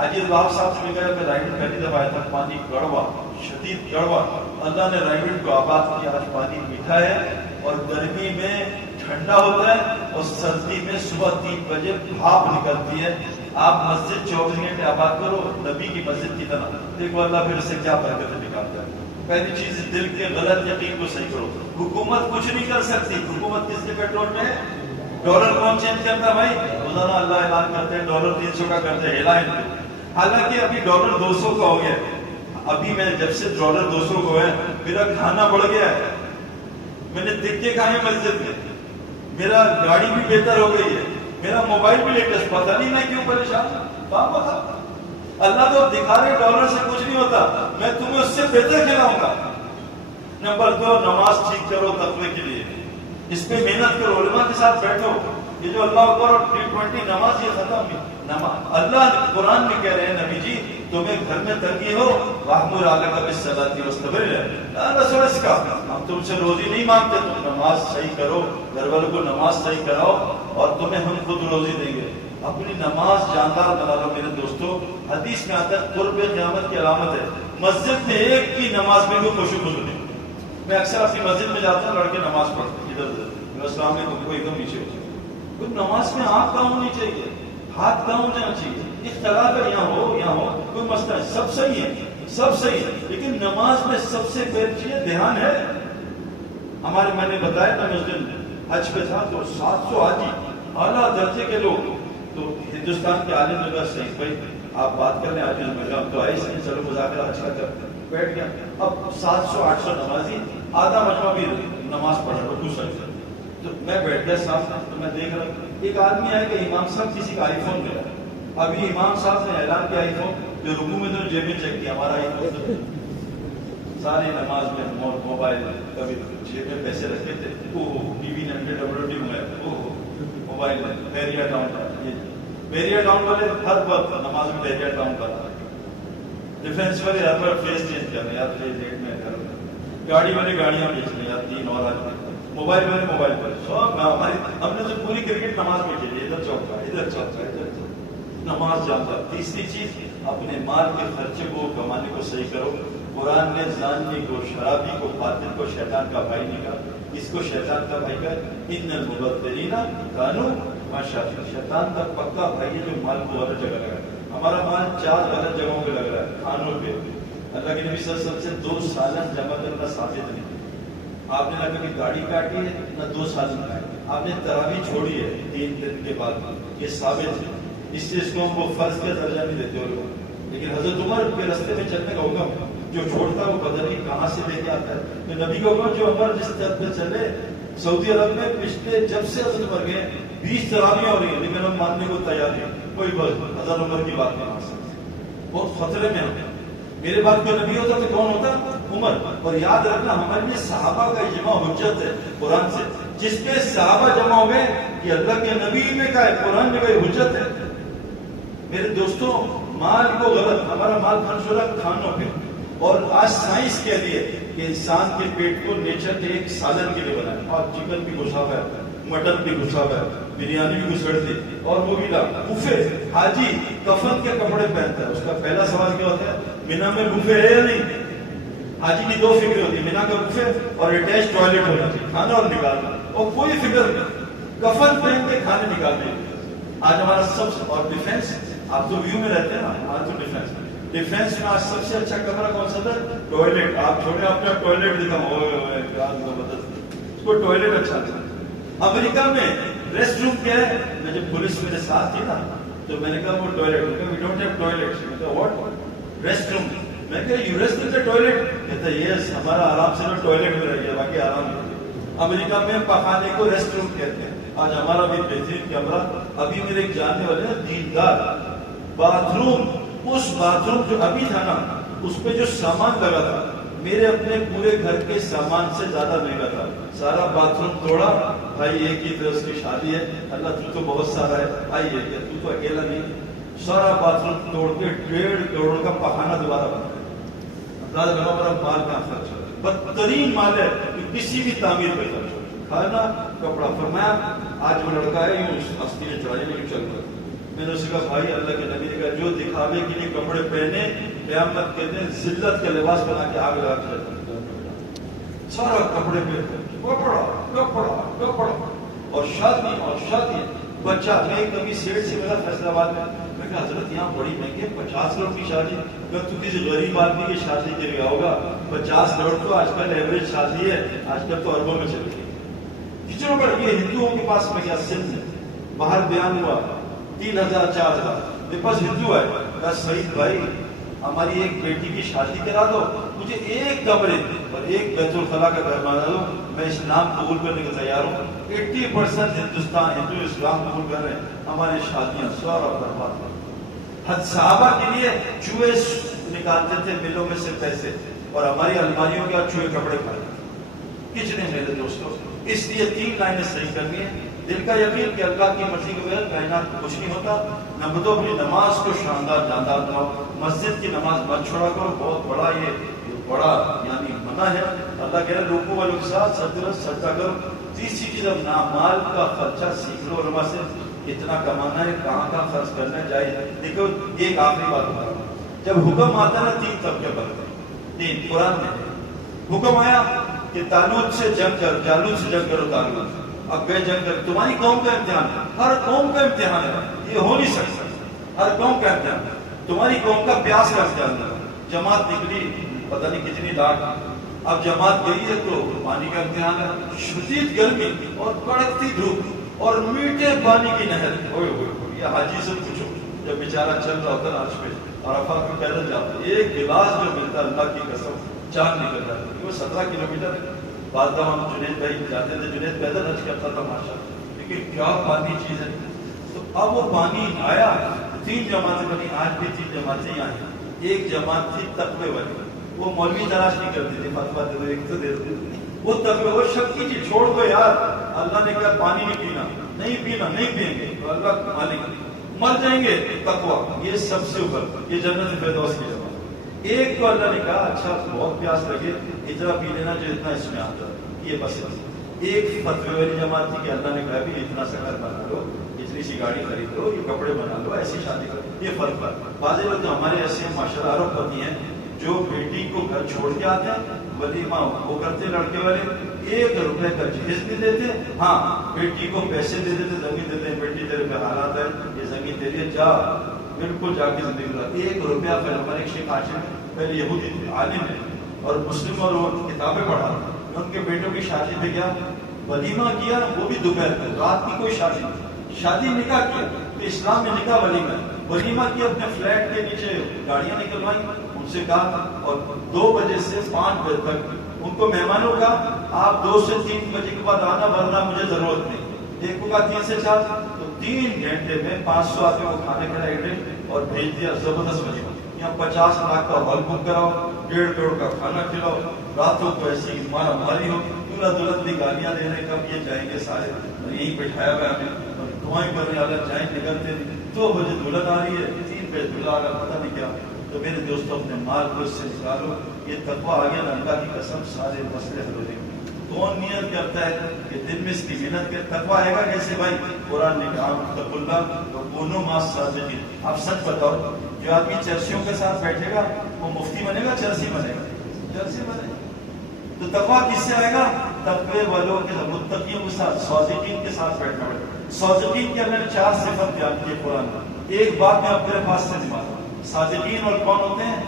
آج یہ آپ صاحب سے مل گیا کہ رائڈنگ پہلی دفعہ آیا تھا، پانی کڑوا، شدید کڑوا. اللہ نے رائڈنگ کو آباد کیا، آج پانی میٹھا ہے اور گرمی میں ٹھنڈا ہوتا ہے اور سردی میں صبح 3 بجے بھاپ نکلتی ہے. آپ مسجد 24 گھنٹے آباد کرو نبی کی مسجد کی طرح، دیکھو اللہ پھر سے کیا برکتیں نکالتا ہے. پہلی چیز دل کے غلط یقین کو صحیح کرو. حکومت کچھ نہیں کر سکتی. حکومت کس کے پیٹرول میں ہے؟ ڈالر کون چینج کرتا ہے بھائی؟ روزانہ اللہ اعلان کرتے ہیں ڈالر 300 کا کرتے ہیں اعلان. حالانکہ ابھی ڈالر 200 کا ہو گیا. ابھی میں جب سے ڈالر 200 کو ہے میرا کھانا بڑھ گیا ہے. میں نے دیکھ کے کھایا مسجد میں. میرا گاڑی بھی بہتر ہو گئی ہے، میرا موبائل بھی لیٹسٹ. پتہ نہیں میں کیوں پریشان ہوں، کام پتہ. اللہ تو دکھا رہے ڈالر سے کچھ نہیں ہوتا، میں تمہیں اس سے بہتر کھلاؤں گا. نمبر 2 نماز ٹھیک کرو تقوی کے لیے، اس پہ محنت کرو، علماء کے ساتھ بیٹھو. یہ جو اللہ اکبر اور T20 نماز یہ ختم ہے. اللہ قرآن میں کہہ رہے ہیں نبی جی تمہیں گھر میں تنگی ہو وَأْمُرْ أَهْلَكَ بِالصَّلَاةِ وَاصْطَبِرْ. رسول اس کا ہم تم سے روزی نہیں مانگتے، تم نماز صحیح کرو، گھر والوں کو نماز صحیح کراؤ اور تمہیں ہم خود روزی دیں گے. اپنی نماز جاندار بنا لو میرے دوستو. حدیث میں آتا ہے قرب قیامت کی علامت ہے مسجد میں ایک کی نماز میں بھی خشوع نہیں. میں اکثر اپنی مسجد میں جاتا ہوں، لڑکے نماز پڑھتے ہیں ادھر ادھر، السلام علیکم کو ایک دم نیچے ہوتا ہے. کوئی نماز میں آنکھ کہاں ہونی چاہیے، ہاتھ کہاں ہونا چاہیے، اختلاف ہے یہاں ہو کوئی مسئلہ ہے، سب صحیح ہے سب صحیح ہے، لیکن نماز میں سب سے پہلی چیز دھیان ہے. ہمارے میں نے بتایا تھا اس دن حج پہ تھا تو 700 حاجی اعلیٰ درجے کے لوگ، تو ہندوستان کے عالم لوگ صحیح بھائی آپ بات کر لیں آج میں تو آئے نہیں، چلو مذاکرہ اچھا کر بیٹھ گیا. اب 700-800 نمازی آدھا مجمع بھی نماز پڑھ رہا رکوع سجدہ، تو میں بیٹھ گیا ساتھ میں، تو میں دیکھ رہا ہوں ایک آدمی ہے کہ امام صاحب کسی کا آئی فون ملا، ابھی امام صاحب نے اعلان کیا آئی فون جو رکوع میں تو جیب میں چیک کیا ہمارا آئی فون، ساری نماز میں موبائل، کبھی جیب میں پیسے رکھے تھے، ٹی وی نے WD منگایا، موبائل بیریا ڈاؤن والے ہر وقت نماز میں بیریا ڈاؤن کرتا ہے، ڈیفینس والے ہر وقت فیس چینج کر رہے ہیں، یار ریٹ میں کر رہے ہیں، گاڑی والے گاڑیاں بیچ رہے ہیں، یار 3 اور آدمی، موبائل والے موبائل پر سب ہماری، ہم نے تو پوری کرکٹ نماز میں کھیلی، ادھر چوکا ادھر چوکا ادھر نماز جانتا. تیسری چیز اپنے مال کے خرچے کو کمانے کو صحیح کرو. قرآن نے زانی کو، شرابی کو، قاتل کو شیطان کا بھائی نہیں کہا، اس کو شیطان کا بھائی کہا. ان المبذرین کانوا مشرکین، شیطان کا پکا بھائی ہے جو مال کو غلط جگہ لگا. ہمارا مال 4 غلط جگہوں پہ لگ رہا ہے، کھانوں پہ. اللہ کے نبی صلی اللہ علیہ وسلم سے 2 سالن جمع کرنا ثابت نہیں. آپ نے نہ کبھی گاڑی کاٹی ہے نہ 2 سالن کاٹی، آپ نے تراویح چھوڑی ہے 3 دن کے بعد، یہ ثابت ہے. اس سے اس کو ہم وہ فرض کا درجہ نہیں دیتے ہو لوگ. لیکن حضرت عمر کے رستے میں چلنے کا حکم، جو چھوڑتا ہے وہ بدل کی کہاں سے لے کے آتا ہے. تو نبی کا حکم جو عمر جس طرف پہ چلے، سعودی عرب میں پچھلے جب سے حضرت عمر گئے 20 تراویح ہو رہی ہیں، لیکن ہم ماننے کو تیار نہیں. کوئی بات حضرت عمر کی بات نہیں مان سکتے، بہت خطرے میں ہم. میرے بعد کوئی نبی ہوتا تو کون ہوتا؟ عمر. اور یاد رکھنا ہمارے لیے صحابہ کا اجماع حجت ہے قرآن سے. جس پہ صحابہ جمع ہو گئے یہ اللہ کے نبی نے کہا ہے، قرآن نے کہا حجت ہے. میرے دوستوں مال کو غلط، ہمارا مال خرچ ہو رہا ہے کھانوں پہ. اور آج سائنس کہہ رہی ہے کہ انسان کے پیٹ کو نیچر نے ایک سالن کے لیے بنایا، اور چکن بھی گھسا ہوا ہے، مٹن بھی گھسا ہوا ہے، بریانی بھی گھسڑ دی، اور وہ بھی لا بوفے. حاجی کفن کے کپڑے پہنتا ہے، اس کا پہلا سوال کیا ہوتا ہے؟ مینا میں بوفے ہے یا نہیں؟ حاجی کی 2 فکر ہوتی ہے، مینا کا بوفے اور اٹیچ ٹوائلٹ ہونا چاہیے، کھانا اور نکالنا. اور کوئی فکر نہیں، کفن پہن کے کھانے نکالنے. آج ہمارا سب سے، اور ڈیفینس، آپ تو ویو میں رہتے ہیں نا، ہمارا تو ڈیفینس میں آج سب سے اچھا کمرہ کون سا تھا؟ ٹوائلٹ. آپ چھوڑے اپنے ٹوائلٹ دکھاؤ، اس کو ٹوائلٹ اچھا تھا. امریکہ میں ریسٹ روم کیا ہے؟ میں جب پولیس میرے ساتھ تھی نا تو میں نے کہا وہ toilet, we don't have toilet. میں کہا واٹ؟ Restroom. میں کہا you rest in the toilet? کہتا یس، ہمارا آرام سے ٹوائلٹ میں رہیے، باقی آرام نہیں. امریکہ میں پخانے کو ریسٹ روم کہتے ہیں. آج ہمارا بھی بہترین کمرہ. ابھی میرے ایک جاننے والے ہیں دیندار، باتھ روم، اس باتھ روم جو ابھی تھا نا اس پہ جو سامان لگا تھا میرے اپنے پورے گھر کے سامان سے زیادہ مہنگا تھا. سارا باتھ روم توڑا. بھائی ایک ہی طرح اس کی شادی ہے، اللہ تو بہت سارا ہے، آئیے کہ تو اکیلا نہیں. سارا باتھ روم توڑ کے 1.5 کروڑ کا پخانہ دوبارہ بنا. میرا مال کہاں خرچ ہو؟ بدترین مال ہے کسی بھی تعمیر پہ خرچ ہو. کھانا کپڑا. فرمایا آج وہ لڑکا ہے یوں ہستی میں چڑھائی میں چل رہا. میں نے اسے کہا بھائی اللہ کے نبی نے کہا جو دکھاوے کے لیے کپڑے پہنے قیامت کے دن ذلت کا لباس بنا کے آگ لگا کے سارا کپڑے پہ کپڑا کپڑا کپڑا. اور شادی بچہ. میں کبھی سیٹ سے ملا فیصلہ آباد میں کہا حضرت یہاں بڑی مہنگی ہے 50 کروڑ کی شادی. اگر تو کسی غریب آدمی کی شادی کے لیے ہوگا 50 کروڑ تو آج کل ایوریج شادی ہے، آج کل تو اربوں میں چل رہی ہے. چلو بڑا یہ ہندوؤں کے پاس میں کیا سندھ باہر بیان ہوا 3000 4000 میرے پاس ہندو ہے. کہا سعید بھائی ہماری ایک بیٹی کی شادی کرا دو، مجھے ایک کمرے اور ایک بیت الخلا کا گھر بنا دو، میں اسلام قبول کرنے کو تیار ہوں. 80% ہندوستان ہندو اسلام قبول کر رہے ہیں، ہماری شادیاں سارا برباد. حد صحابہ کے لیے چوہے نکالتے تھے ملوں میں سے پیسے، اور ہماری الماریوں کے چوہے کپڑے کھاتے کچنے. میرے دوستوں اس لیے 3 لائنیں صحیح کرنی ہے. دل کا یقین کہ اللہ کی مرضی کے بغیر کائنات میں کچھ نہیں ہوتا. نمبر 2 اپنی نماز کو شاندار جاندار بناؤ. مسجد کی نماز مت چھوڑا کرو، بہت بڑا یہ بڑا یعنی منع ہے. اللہ کہہ رہے رکوع والوں کے ساتھ سجدہ کرو. تیسری چیز اب مال کا خرچہ سیکھ لو. علماء سے کتنا کمانا ہے، کہاں کہاں خرچ کرنا چاہیے. دیکھو ایک آخری بات بتا رہا ہوں. جب حکم آتا ہے نا 3 طبقے بنتے ہیں. 3 قرآن میں حکم آیا کہ طالوت سے جنگ کر، جالوت سے جنگ کرو طالوت، اب گئے جنگ کر. تمہاری قوم کا امتحان ہے، ہر قوم کا امتحان ہے، یہ ہو نہیں سکتا، ہر قوم کا امتحان ہے. تمہاری قوم کا پیاس کا امتحان ہے. جماعت نکلی پتہ نہیں کتنی لاکھ، اب جماعت گئی ہے تو پانی کا امتحان ہے، شدید گرمی اور کڑکتی دھوپ اور میٹھے پانی کی نہر. یہ حاجی سے پوچھو جب بیچارہ چل رہا ہوتا نا آج پہ عرفات میں پیدل جاتا ہے، ایک گلاس جو ملتا اللہ کی قسم چاند نکل جاتا ہے. وہ 17 کلومیٹر ہے. بعد دفعہ ہم جنید بھائی جاتے تھے، جنید پیدل حج کرتا تھا ماشاء اللہ، لیکن کیا پانی چیز ہے. تو اب وہ پانی آیا، 3 جماعتیں بنی، آج بھی 3 جماعتیں آئی. ایک جماعت تھی تقوی والی، وہ مولوی تلاش نہیں کرتی تھی، فتوا دے دو ایک تو دے دو. وہ تقوی، وہ شک کی چیز چھوڑ دو یار، اللہ نے کہا پانی نہیں پینا، نہیں پینا، نہیں پئیں گے تو اللہ مالک مر جائیں گے. تقوی یہ سب سے اوپر، یہ جنت فردوس کی جماعت. ایک تو اللہ نے کہا اچھا بہت پیاس لگے اتنا پی لینا جو اتنا اس میں آتا ہے، یہ بس. ایک فتوی والی جماعت تھی کہ اللہ نے کہا بھی اتنا سا گھر بنا لو، اتنی سی گاڑی خرید لو، یہ کپڑے بنا لو، ایسی شادی کرو. یہ فرق ہے. بعض لوگ تو ہمارے ایسے ماشاء اللہ عرب پتی ہیں جو بیٹی کو گھر چھوڑ کے آتے ہیں، ولیمہ وہ کرتے لڑکے والے، 1 روپے کا جہیز نہیں دیتے، ہاں بیٹی کو پیسے دے دیتے، زمین دیتے ہیں، بیٹی تیرے پہ حالات ہے، یہ زمین تیری ہے، جا بالکل جا کے زندگی گزار. 1 روپیہ پہ. ہمارے ایک شیخ عاشق پہلے یہودی تھے، عالم ہے اور مسلم، اور وہ کتابیں پڑھا. میں ان کے بیٹوں کی شادی پہ گیا، ولیمہ کیا، وہ بھی دوپہر کو، رات کی کوئی شادی نہیں. شادی نکاح کیا تو اسلام میں نکاح ولیمہ ہے. ولیمہ کیا، اپنے فلیٹ کے نیچے گاڑیاں نکلوائی، ان سے کہا، اور 2 بجے سے 5 بجے تک ان کو مہمانوں کا آپ 2 سے 3 بجے کے بعد آنا ورنہ مجھے ضرورت نہیں. ایک کو کہا 3 سے 4، تو 3 گھنٹے میں 500 آدمی کو کھانے کھلائے اور بھیج دیا. زبردست ولیمہ. یہاں 50 لاکھ کا ہال بک کراؤ، 1.5 کروڑ کا کھانا کھلاؤ، راتوں کو ایسی مارا ماری ہو، دولہا دلہن بھی گالیاں دے رہے، کب یہ جائیں گے سارے، اور یہیں بٹھایا ہوا ہمیں اور دعائیں کرنے والا جائیں نکلتے. 2 بجے دلہن آ رہی ہے، 3 بجے دلہا آ رہا، پتہ نہیں کیا. تو میرے دوستوں اپنے مال کو اس سے نکالو. یہ تقویٰ آ گیا نا، اللہ کی قسم سارے مسئلے حل ہو جائیں گے. کون نیت کرتا ہے کہ دن میں اس کی محنت کرے؟ تقویٰ آئے گا کیسے بھائی؟ قرآن نے کہا اتقوا اللہ وکونوا مع الصادقین. آپ سچ بتاؤ، جو آدمی چرسیوں کے ساتھ بیٹھے گا وہ مفتی بنے گا، چرسی بنے گا؟ چرسی بنے گا. تو تقویٰ کس سے آئے گا؟ تقوی والوں کے، متقیوں کے ساتھ، صادقین کے ساتھ بیٹھنا پڑے گا. صادقین کے اندر 4 صفت بیان کی قرآن میں. ایک بات میں آپ میرے پاس سے نماز. صادقین اور کون ہوتے ہیں؟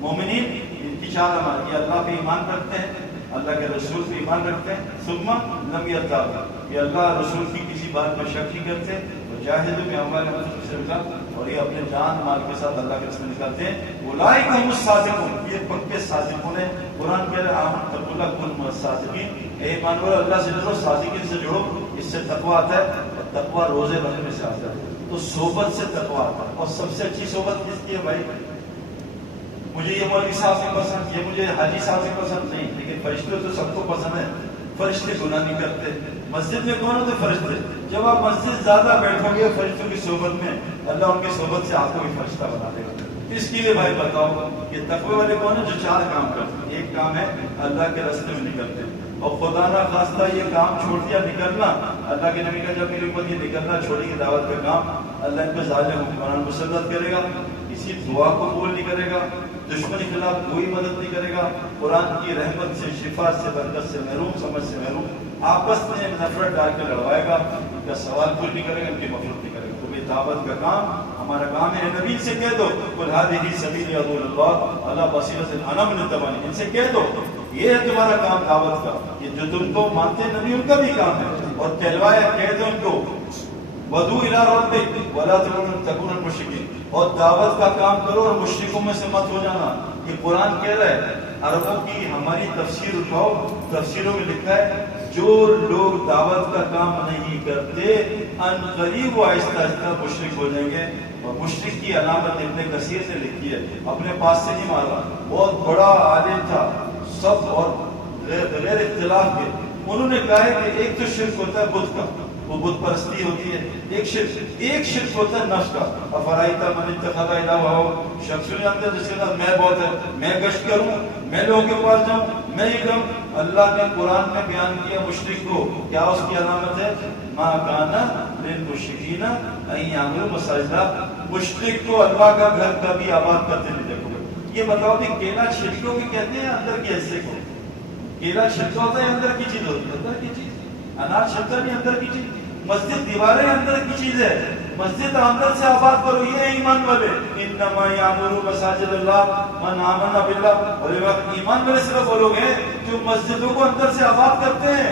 مومنین. ان کی 4 علامات: یہ اللہ پہ ایمان رکھتے ہیں، اللہ کے رسول پہ ایمان رکھتے ہیں، ثم لم یرتابوا، یہ اللہ رسول کی کسی بات پر شک نہیں کرتے، وجاہدوا باموالہم فی سبیل اللہ، اور یہ اپنے جان مال کے ساتھ اللہ کے راستے میں نکالتے ہیں. اولئک هم الصادقون، یہ پکے صادقون ہیں. قرآن کہہ رہا ہے آمنوا باللہ وکونوا مع الصادقین. اے ایمان والو اللہ سے ڈرو، صادقین سے جڑو. اس سے تقویٰ آتا ہے، اور تقویٰ روزے رکھنے سے آتا ہے. تو صحبت سے تقویٰ آتا ہے. اور سب سے اچھی صحبت کس کی ہے بھائی؟ مجھے یہ مولوی صاحب نہیں پسند، یہ مجھے حاجی صاحب نہیں پسند، نہیں، لیکن فرشتے تو سب کو پسند ہے. فرشتے گناہ نہیں کرتے. مسجد میں کون ہوتے؟ فرشتے. جب آپ مسجد زیادہ بیٹھو گے فرشتوں کی صحبت میں، اللہ ان کی صحبت سے آپ کو بھی فرشتہ بنا دے گا. اس کے لیے بھائی بتاؤ، یہ تقوی والے کون ہیں؟ جو 4 کام کرتے ہیں. ایک کام ہے اللہ کے راستے میں نکلتے ہیں، اور خدا نہ خواستہ یہ کام چھوڑ دیا نکلنا. اللہ کے نبی کا جب میرے اوپر یہ نکلنا چھوڑی کی دعوت کا کام، اللہ ان پہ ظالم حکمران مسلط کرے گا، کسی دعا کو قبول نہیں کرے گا، دشمن کے خلاف کوئی مدد نہیں کرے گا، قرآن کی رحمت سے، شفا سے، برکت سے محروم، سمجھ سے محروم، آپس میں نفرت ڈال کے لڑوائے گا، ان کا سوال پور نہیں کرے گا، ان کی مفرت نہیں کرے گا. تو یہ دعوت کا کام ہمارا کام ہے. نبی سے کہہ دو قل ھذہ سبیلی ادعو الی اللہ علی بصیرۃ انا ومن اتبعنی. ان سے کہہ دو یہ ہے تمہارا کام دعوت کا. یہ جو تم کو مانتے ہیں نبی، ان کا بھی کام ہے. اور کہلوایا، کہہ دو ان کو ودعو الی ربک ولا تکونوا من المشرکین، اور دعوت کا کام کرو اور مشرکوں میں سے مت ہو جانا. یہ قرآن کہہ رہا ہے. عربوں کی ہماری تفسیر اٹھاؤ، تفسیروں میں لکھا ہے جو لوگ دعوت کا کام نہیں کرتے ان قریب وہ آہستہ آہستہ مشرک ہو جائیں گے. اور مشرک کی علامت ابن کثیر نے لکھی ہے، اپنے پاس سے نہیں مارا، بہت بڑا عالم تھا، سب اور غیر اختلاف کے. انہوں نے کہا ہے کہ ایک تو شرک ہوتا ہے بت کا، وہ بت پرستی ہوتی ہے. ایک شرک ہوتا ہے نفس کا. افرائیت من اتخذ الہہ، شخص جانتے ہیں جس کے ساتھ میں بہت ہے، میں گشت کروں، میں لوگوں کے پاس جاؤں، میں ہی کروں. اللہ نے قرآن میں بیان کیا مشرک کو، کیا اس کی علامت ہے؟ ما کان للمشرکین ان یعمروا مساجد اللہ. مشرک کو اللہ کا گھر کبھی آباد کرتے نہیں دیکھو گے. یہ بتاؤ کہ کہنا شرکوں کے کہتے ہیں اندر کے حصے کو؟ کیلا چھلکا ہوتا ہے اندر کی چیز ہوتی ہے، اندر کی چیز، انار چھلکا بھی اندر کی چیز، مسجد دیواریں اندر کی چیز ہے، مسجد اندر سے آباد کرو، یہ ایمان والے، انما یامر مساجد اللہ من آمن باللہ، اور ایمان والے صرف وہ لوگ ہیں جو مسجدوں کو اندر سے آباد کرتے ہیں،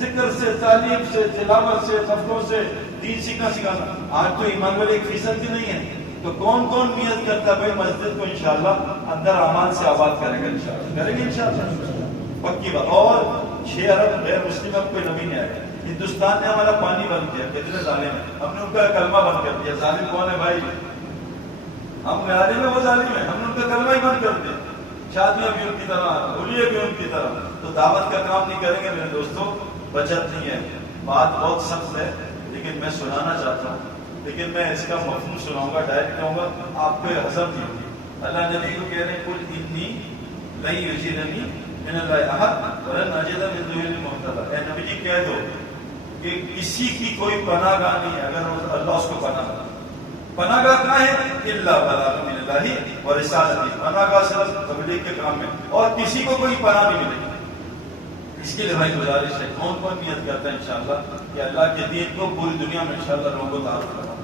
ذکر سے، تعلیم سے، تلاوت سے، نفلوں سے، دین سکھانا۔ آج تو ایمان والے 1% بھی نہیں ہے، تو کون کون نیت کرتا ہے بھائی مسجد کو انشاءاللہ اندر امان سے آباد کرے گا، انشاءاللہ کریں گے انشاءاللہ، پکی بات۔ اور 6 ارب غیر مسلم اب کوئی نبی نہیں آئے، ہندوستان نے ہمارا پانی بند کیا، کتنے ظالم ہیں، ہم نے ان کا کلمہ بند کر دیا۔ ظالم کون ہے بھائی؟ ہم ظالم ہیں، وہ ظالم ہے، ہم نے ان کا کلمہ ہی بند کر دیا، شادیاں بھی ان کی طرح، ہولیاں بھی ان کی طرح، تو دعوت کا کام نہیں کریں گے میرے دوستوں، بچت نہیں ہے۔ بات بہت سخت ہے لیکن میں سنانا چاہتا ہوں، لیکن میں اس کا مفہوم سناؤں گا، ڈائریکٹ کہوں گا، آپ کو ہضم نہیں ہوگی۔ اللہ نبی کو کہہ رہے ہیں قل انی لن یجیرنی من اللہ احد ولن اجد من دونه ملتحدا، اے نبی جی کہہ دو کہ کسی کی کوئی پناہ گاہ نہیں ہے اگر اللہ اس کو پناہ گاہ کہاں ہے؟ الا بلاغ من اللہ ورسالتہ، پناہ گاہ صرف تبلیغ کے کام میں، اور کسی کو کوئی پناہ نہیں ملے گی۔ اس کے لیے بھائی گزارش ہے، کون کون نیت کرتا ہے انشاءاللہ کہ اللہ کے دین کو پوری دنیا میں انشاءاللہ لوگوں کو تعارف کرنا،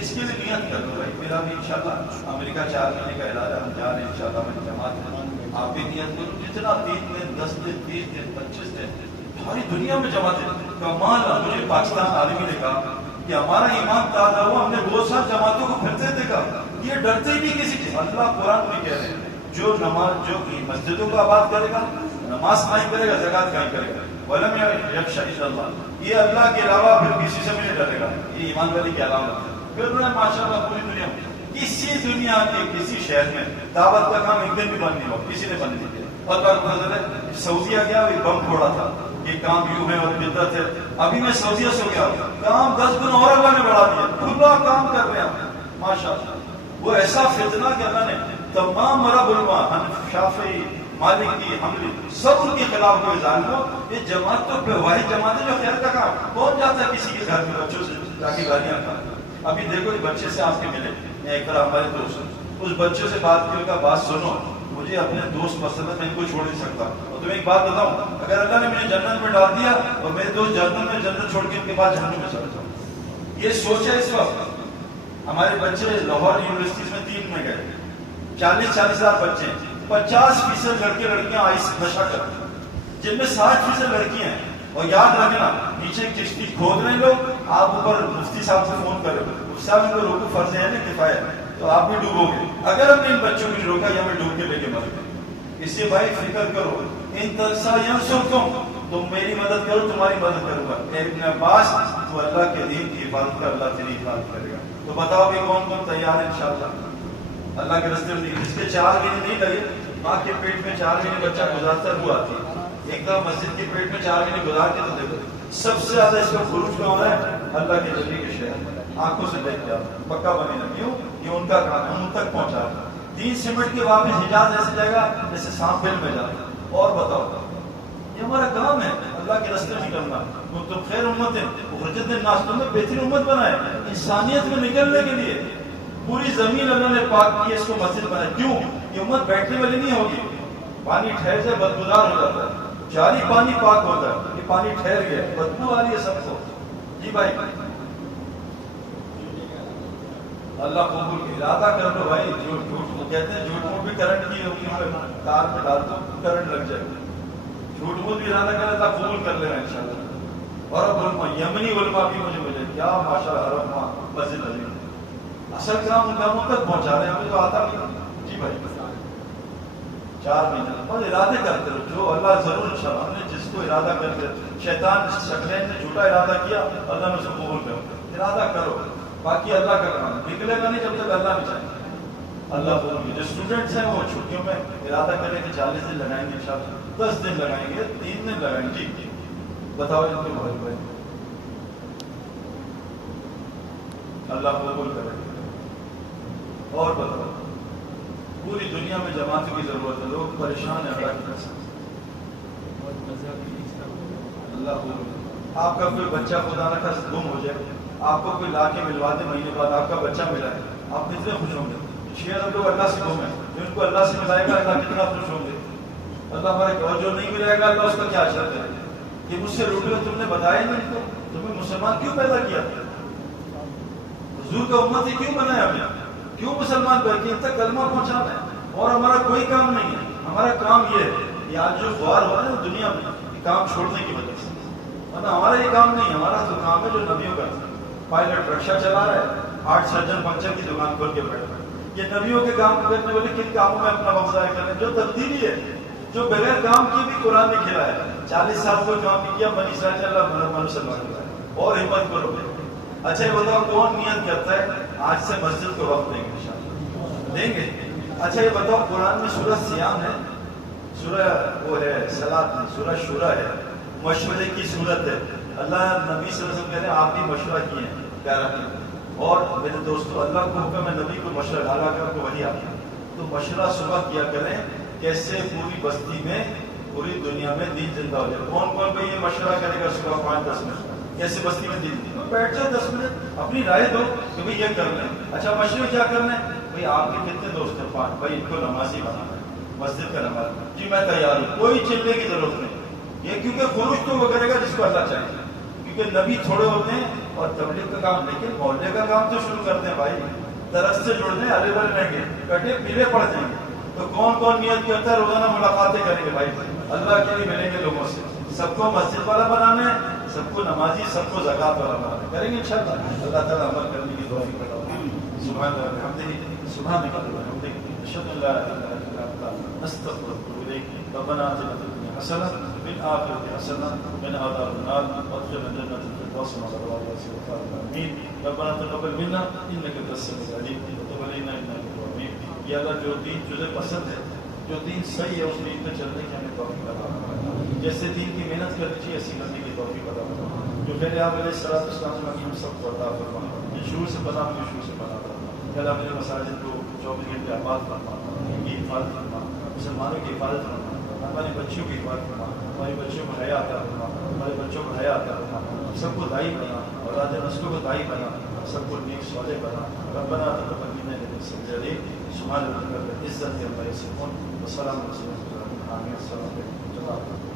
اس کے لیے نیت کر دو بھائی۔ میرا بھی انشاءاللہ امریکہ 4 مہینے کا ارادہ، ہم جا رہے ہیں انشاءاللہ، میں جماعت ہے، آپ بھی نیت کرو، جتنا 3 دن 10 دن 30 دن 25 دن ساری دنیا میں جماعت ہے۔ کمال مجھے پاکستان عالمی نے کہا کہ ہمارا ایمان تازہ ہوا، ہم نے 2 سال جماعتوں کو پھرتے دیکھا، یہ ڈرتے ہی نہیں کسی چیز۔ اللہ قرآن میں کہہ رہے ہیں جو نماز، جو مسجدوں کو آباد کرے گا، نماز قائم کرے گا، زکات قائم کرے گا، وَلَمْ يَخْشَ إِلَّا اللَّهَ، یہ اللہ کے علاوہ پھر کسی سے بھی نہیں ڈرے گا، یہ ایمان والی کی علامت ہے۔ پھر ماشاءاللہ پوری دنیا میں کسی دنیا کے کسی شہر میں دعوت کا کام ایک دن بھی بند نہیں ہوا، کسی نے بند نہیں کیا۔ اور سعودیہ گیا، ایک بم پھوڑا تھا، یہ کام یوں ہے اور بدعت ہے، ابھی میں سعودیہ سے گیا، کام 10 گنا اور اللہ نے بڑھا دیا، کھلا کام کر رہے ہیں ماشاءاللہ۔ وہ ایسا فتنہ کہ اللہ نے تمام مرب علماء، حنفی، شافعی، مالکی، حنبلی، سب ان کے خلاف کوئی ظالم ہو۔ یہ جماعت تو واحد جماعت ہے جو خیر کا کام، کون جاتا ہے کسی کے گھر میں بچوں سے جا کے گالیاں کھاتا۔ ابھی دیکھو ایک بچے سے آپ کے ملے، میں ایک طرح ہمارے دوست، اس بچے سے بات کی، کا بات سنو، مجھے اپنے دوست پسند ہے، میں ان کو چھوڑ نہیں سکتا، اور تمہیں ایک بات بتاؤں، اگر اللہ نے مجھے جنت میں ڈال دیا اور میرے دوست جنت میں، جنت چھوڑ کے ان کے بعد جہنم میں چلا جاؤں۔ یہ سوچ ہے اس وقت۔ ہمارے بچے لاہور یونیورسٹیز میں 3 میں گئے، 40 ہزار بچے ہیں، 50% لڑکے لڑکیاں آئس نشہ کرتے ہیں، جن میں 60% لڑکیاں ہیں۔ اور یاد رکھنا، نیچے ایک کشتی کھود رہے لوگ، آپ اوپر مفتی صاحب سے فون کرو، مفتی صاحب ان کو روکو، فرض ہے نا کفایہ، تو آپ بھی ڈوبو گے اگر ہم نے ان بچوں کو نہیں روکا، یا میں ڈوب کے لے کے مر گئے۔ اس سے بھائی فکر کرو، ان تنسا ینصرکم، تم میری مدد کرو، تمہاری مدد کروں گا۔ اے ابن عباس، تو اللہ کے دین کی حفاظت کر، اللہ تیری حفاظت کرے گا۔ تو بتاؤ کہ کون کون تیار ہے انشاءاللہ اللہ کے راستے میں؟ جس کے 4 مہینے نہیں لگے، ماں کے پیٹ میں 4 مہینے بچہ گزارتا ہے، وہ آتی ہے ایک دم مسجد کے پیٹ میں 4 مہینے گزار کے، تو دیکھو سب سے زیادہ اس کا خروج کہاں ہو رہا ہے؟ اللہ کے نبی کے شہر، آنکھوں سے دیکھ کے پکا بنے نبیوں، یہ ان کا کام ہے، ان تک پہنچا ہے۔ 3 سمٹ کے واپس حجاز ایسے جائے گا جیسے سانپ بل میں جاتا۔ اور بتاؤ، یہ ہمارا کام ہے اللہ کے راستے میں نکلنا۔ تم خیر امت ہے، اخرجت الناس، تمہیں بہترین امت بنائے انسانیت میں نکلنے کے لیے۔ پوری زمین اللہ نے پاک کی، اس کو مسجد بنائی، کیوں؟ یہ امت بیٹھنے والی نہیں ہوگی، پانی ٹھہر جائے بدبودار ہو جاتا ہے، جاری پانی پاک ہوتا ہے، یہ پانی ٹھہر گیا، بدبو آ رہی ہے سب کو۔ جی بھائی اللہ قبول کی، ارادہ کر لو بھائی، جھوٹ کہتے ہیں، جھوٹ موٹ بھی کرنٹ کی ہوگی، تار میں ڈال دو کرنٹ لگ جائے، جھوٹ موٹ بھی ارادہ کر، اللہ قبول کر لینا انشاءاللہ۔ اور اب علماء، یمنی علماء بھی مجھے کیا ماشاءاللہ، حرم مسجد علی اصل کام ان کاموں تک پہنچا رہے ہیں، ہمیں تو آتا نہیں۔ جی بھائی 4 مہینے بس ارادے کرتے رہو، جو اللہ ضرور انشاءاللہ، ہم نے جس کو ارادہ کر کے، شیطان شکلین نے جھوٹا ارادہ کیا، اللہ نے اسے قبول کر، ارادہ کرو، باقی اللہ کا کام نکلے گا نہیں جب تک اللہ نہیں چاہے۔ اللہ قبول۔ جو اسٹوڈنٹس ہیں وہ چھٹیوں میں ارادہ کریں کہ 40 دن لگائیں گے انشاءاللہ، 10 دن لگائیں گے، 3 دن لگائیں گے۔ جی بتاؤ جن کے بھائی بھائی، اللہ قبول کرے۔ اور بتاؤ، پوری دنیا میں جماعتوں کی ضرورت ہے، لوگ پریشان ہیں اللہ کی قسم۔ اللہ قبول۔ آپ کا کوئی بچہ خدا نہ خواستہ گم ہو جائے، آپ کو کوئی لا کے ملوا دے، مہینے بعد آپ کا بچہ ملا ہے، آپ کتنے خوش ہوں گے؟ 6 ارب لوگ اللہ سے گم ہیں، جو ان کو اللہ سے ملائے گا اللہ کتنا خوش ہوں گے۔ اللہ ہمارے اور جو نہیں ملے گا اللہ اس کا کیا شرط ہے کہ مجھ سے روٹے تم نے بتایا نہیں تو تمہیں مسلمان کیوں پیدا کیا حضور کا امت ہی کیوں بنایا ہمیں کیوں مسلمان پیدا کیا تک کلمہ پہنچانا ہے اور ہمارا کوئی کام نہیں ہے ہمارا کام یہ ہے کہ آج جو غار ہوا ہے نا دنیا میں یہ کام چھوڑنے کی وجہ سے ورنہ ہمارا یہ کام نہیں ہمارا تو کام ہے جو نبیوں کا تھا پائلٹ رکشا چلا رہا ہے 8 سرجن پنچر کی دکان کھول کے بیٹھا یہ نبیوں کے کام کرنے والے کن کاموں میں اپنا وقت ضائع کرنے جو تبدیلی ہے جو بغیر کام کی بھی قرآن نے کھلایا 40 سال کوئی کام نہیں کیا بنی اسرائیل اللہ مسلمان کیا اور ہمت کرو اچھا یہ بتاؤ کون نیت کرتا ہے آج سے مسجد کو وقت دیں گے انشاءاللہ دیں گے اچھا یہ بتاؤ قرآن میں سورہ سیام ہے سورہ وہ ہے صلاۃ نہیں سورہ شورا ہے مشورے کی صورت ہے اللہ نبی صلی اللہ علیہ وسلم کہہ رہے ہیں آپ بھی مشورہ کیے ہیں پیارا کیا اور میرے دوستو اللہ کو حکم ہے نبی کو مشورہ ڈالا کر کو وہی آتا تو مشورہ صبح کیا کریں کیسے پوری بستی میں پوری دنیا میں دین زندہ ہو جائے کون کون بھائی یہ مشورہ کرے گا صبح 5-10 منٹ کیسے بستی میں دین بیٹھ جاؤ 10 منٹ اپنی رائے دو کہ بھائی یہ کرنا ہے اچھا مشورہ کیا کرنا ہے بھائی آپ کے کتنے دوست ہیں 5 بھائی ان کو نمازی بنانا ہے مسجد کا نماز جی میں تیار ہوں کوئی چلنے کی ضرورت نہیں یہ کیونکہ خروج تو وہ کرے گا جس کو اللہ چاہیے کیونکہ نبی تھوڑے ہوتے ہیں اور تبلیغ کا کام لیکن محلے کا کام تو شروع کرتے ہیں بھائی درخت سے جڑنے ہرے بھرے رہیں گے کٹے پیلے پڑ جائیں گے تو کون کون نیت کرتا ہے روزانہ ملاقاتیں کریں گے بھائی اللہ کے لیے ملیں گے لوگوں سے سب کو مسجد والا بنانا ہے سب کو نمازی سب کو زکات والا بنانا ہے کریں گے انشاءاللہ اللہ تعالیٰ عمل کرنے کی توفیق عطا فرمائے سبحان اللہ سبحانك اللهم وبحمدك اشهد ان لا اله الا انت نستغفرك ونتوب اليك ربنا اتنا في الدنيا حسنه وفي الاخره حسنه وقنا عذاب النار وادخلنا الجنه الفردوس مع الابرار والصالحين امين ربنا تقبل منا انك انت السميع العليم وتب علينا انك انت التواب الرحيم یا اللہ جو دین تجھے پسند ہے جو دین صحیح ہے اس دین پہ چلنے کی ہمیں توفیق عطا فرما جیسے دین کی محنت کرنی چاہیے ایسی کرنے کی توفیق عطا فرما جو پہلے آپ علیہ السلام ہم سب کو عطا فرما یہ شروع سے بنا مجھے شروع سے بنا فرما اللہ میرے مساجد کو 24 گھنٹے آباد فرما ان کی حفاظت فرما مسلمانوں کی حفاظت فرما ہماری بچیوں کی حفاظت فرما ہماری بچیوں کو حیا عطا فرما ہمارے بچوں کو حیا عطا فرما سب کو دائی بنا اولاد نسلوں کو دائی بنا سب کو نیک صالح بنا ربنا تقبل منا انك انت السميع العليم سبحان ربك رب العزة عما يصفون وسلام على المرسلين آمين السلام علیکم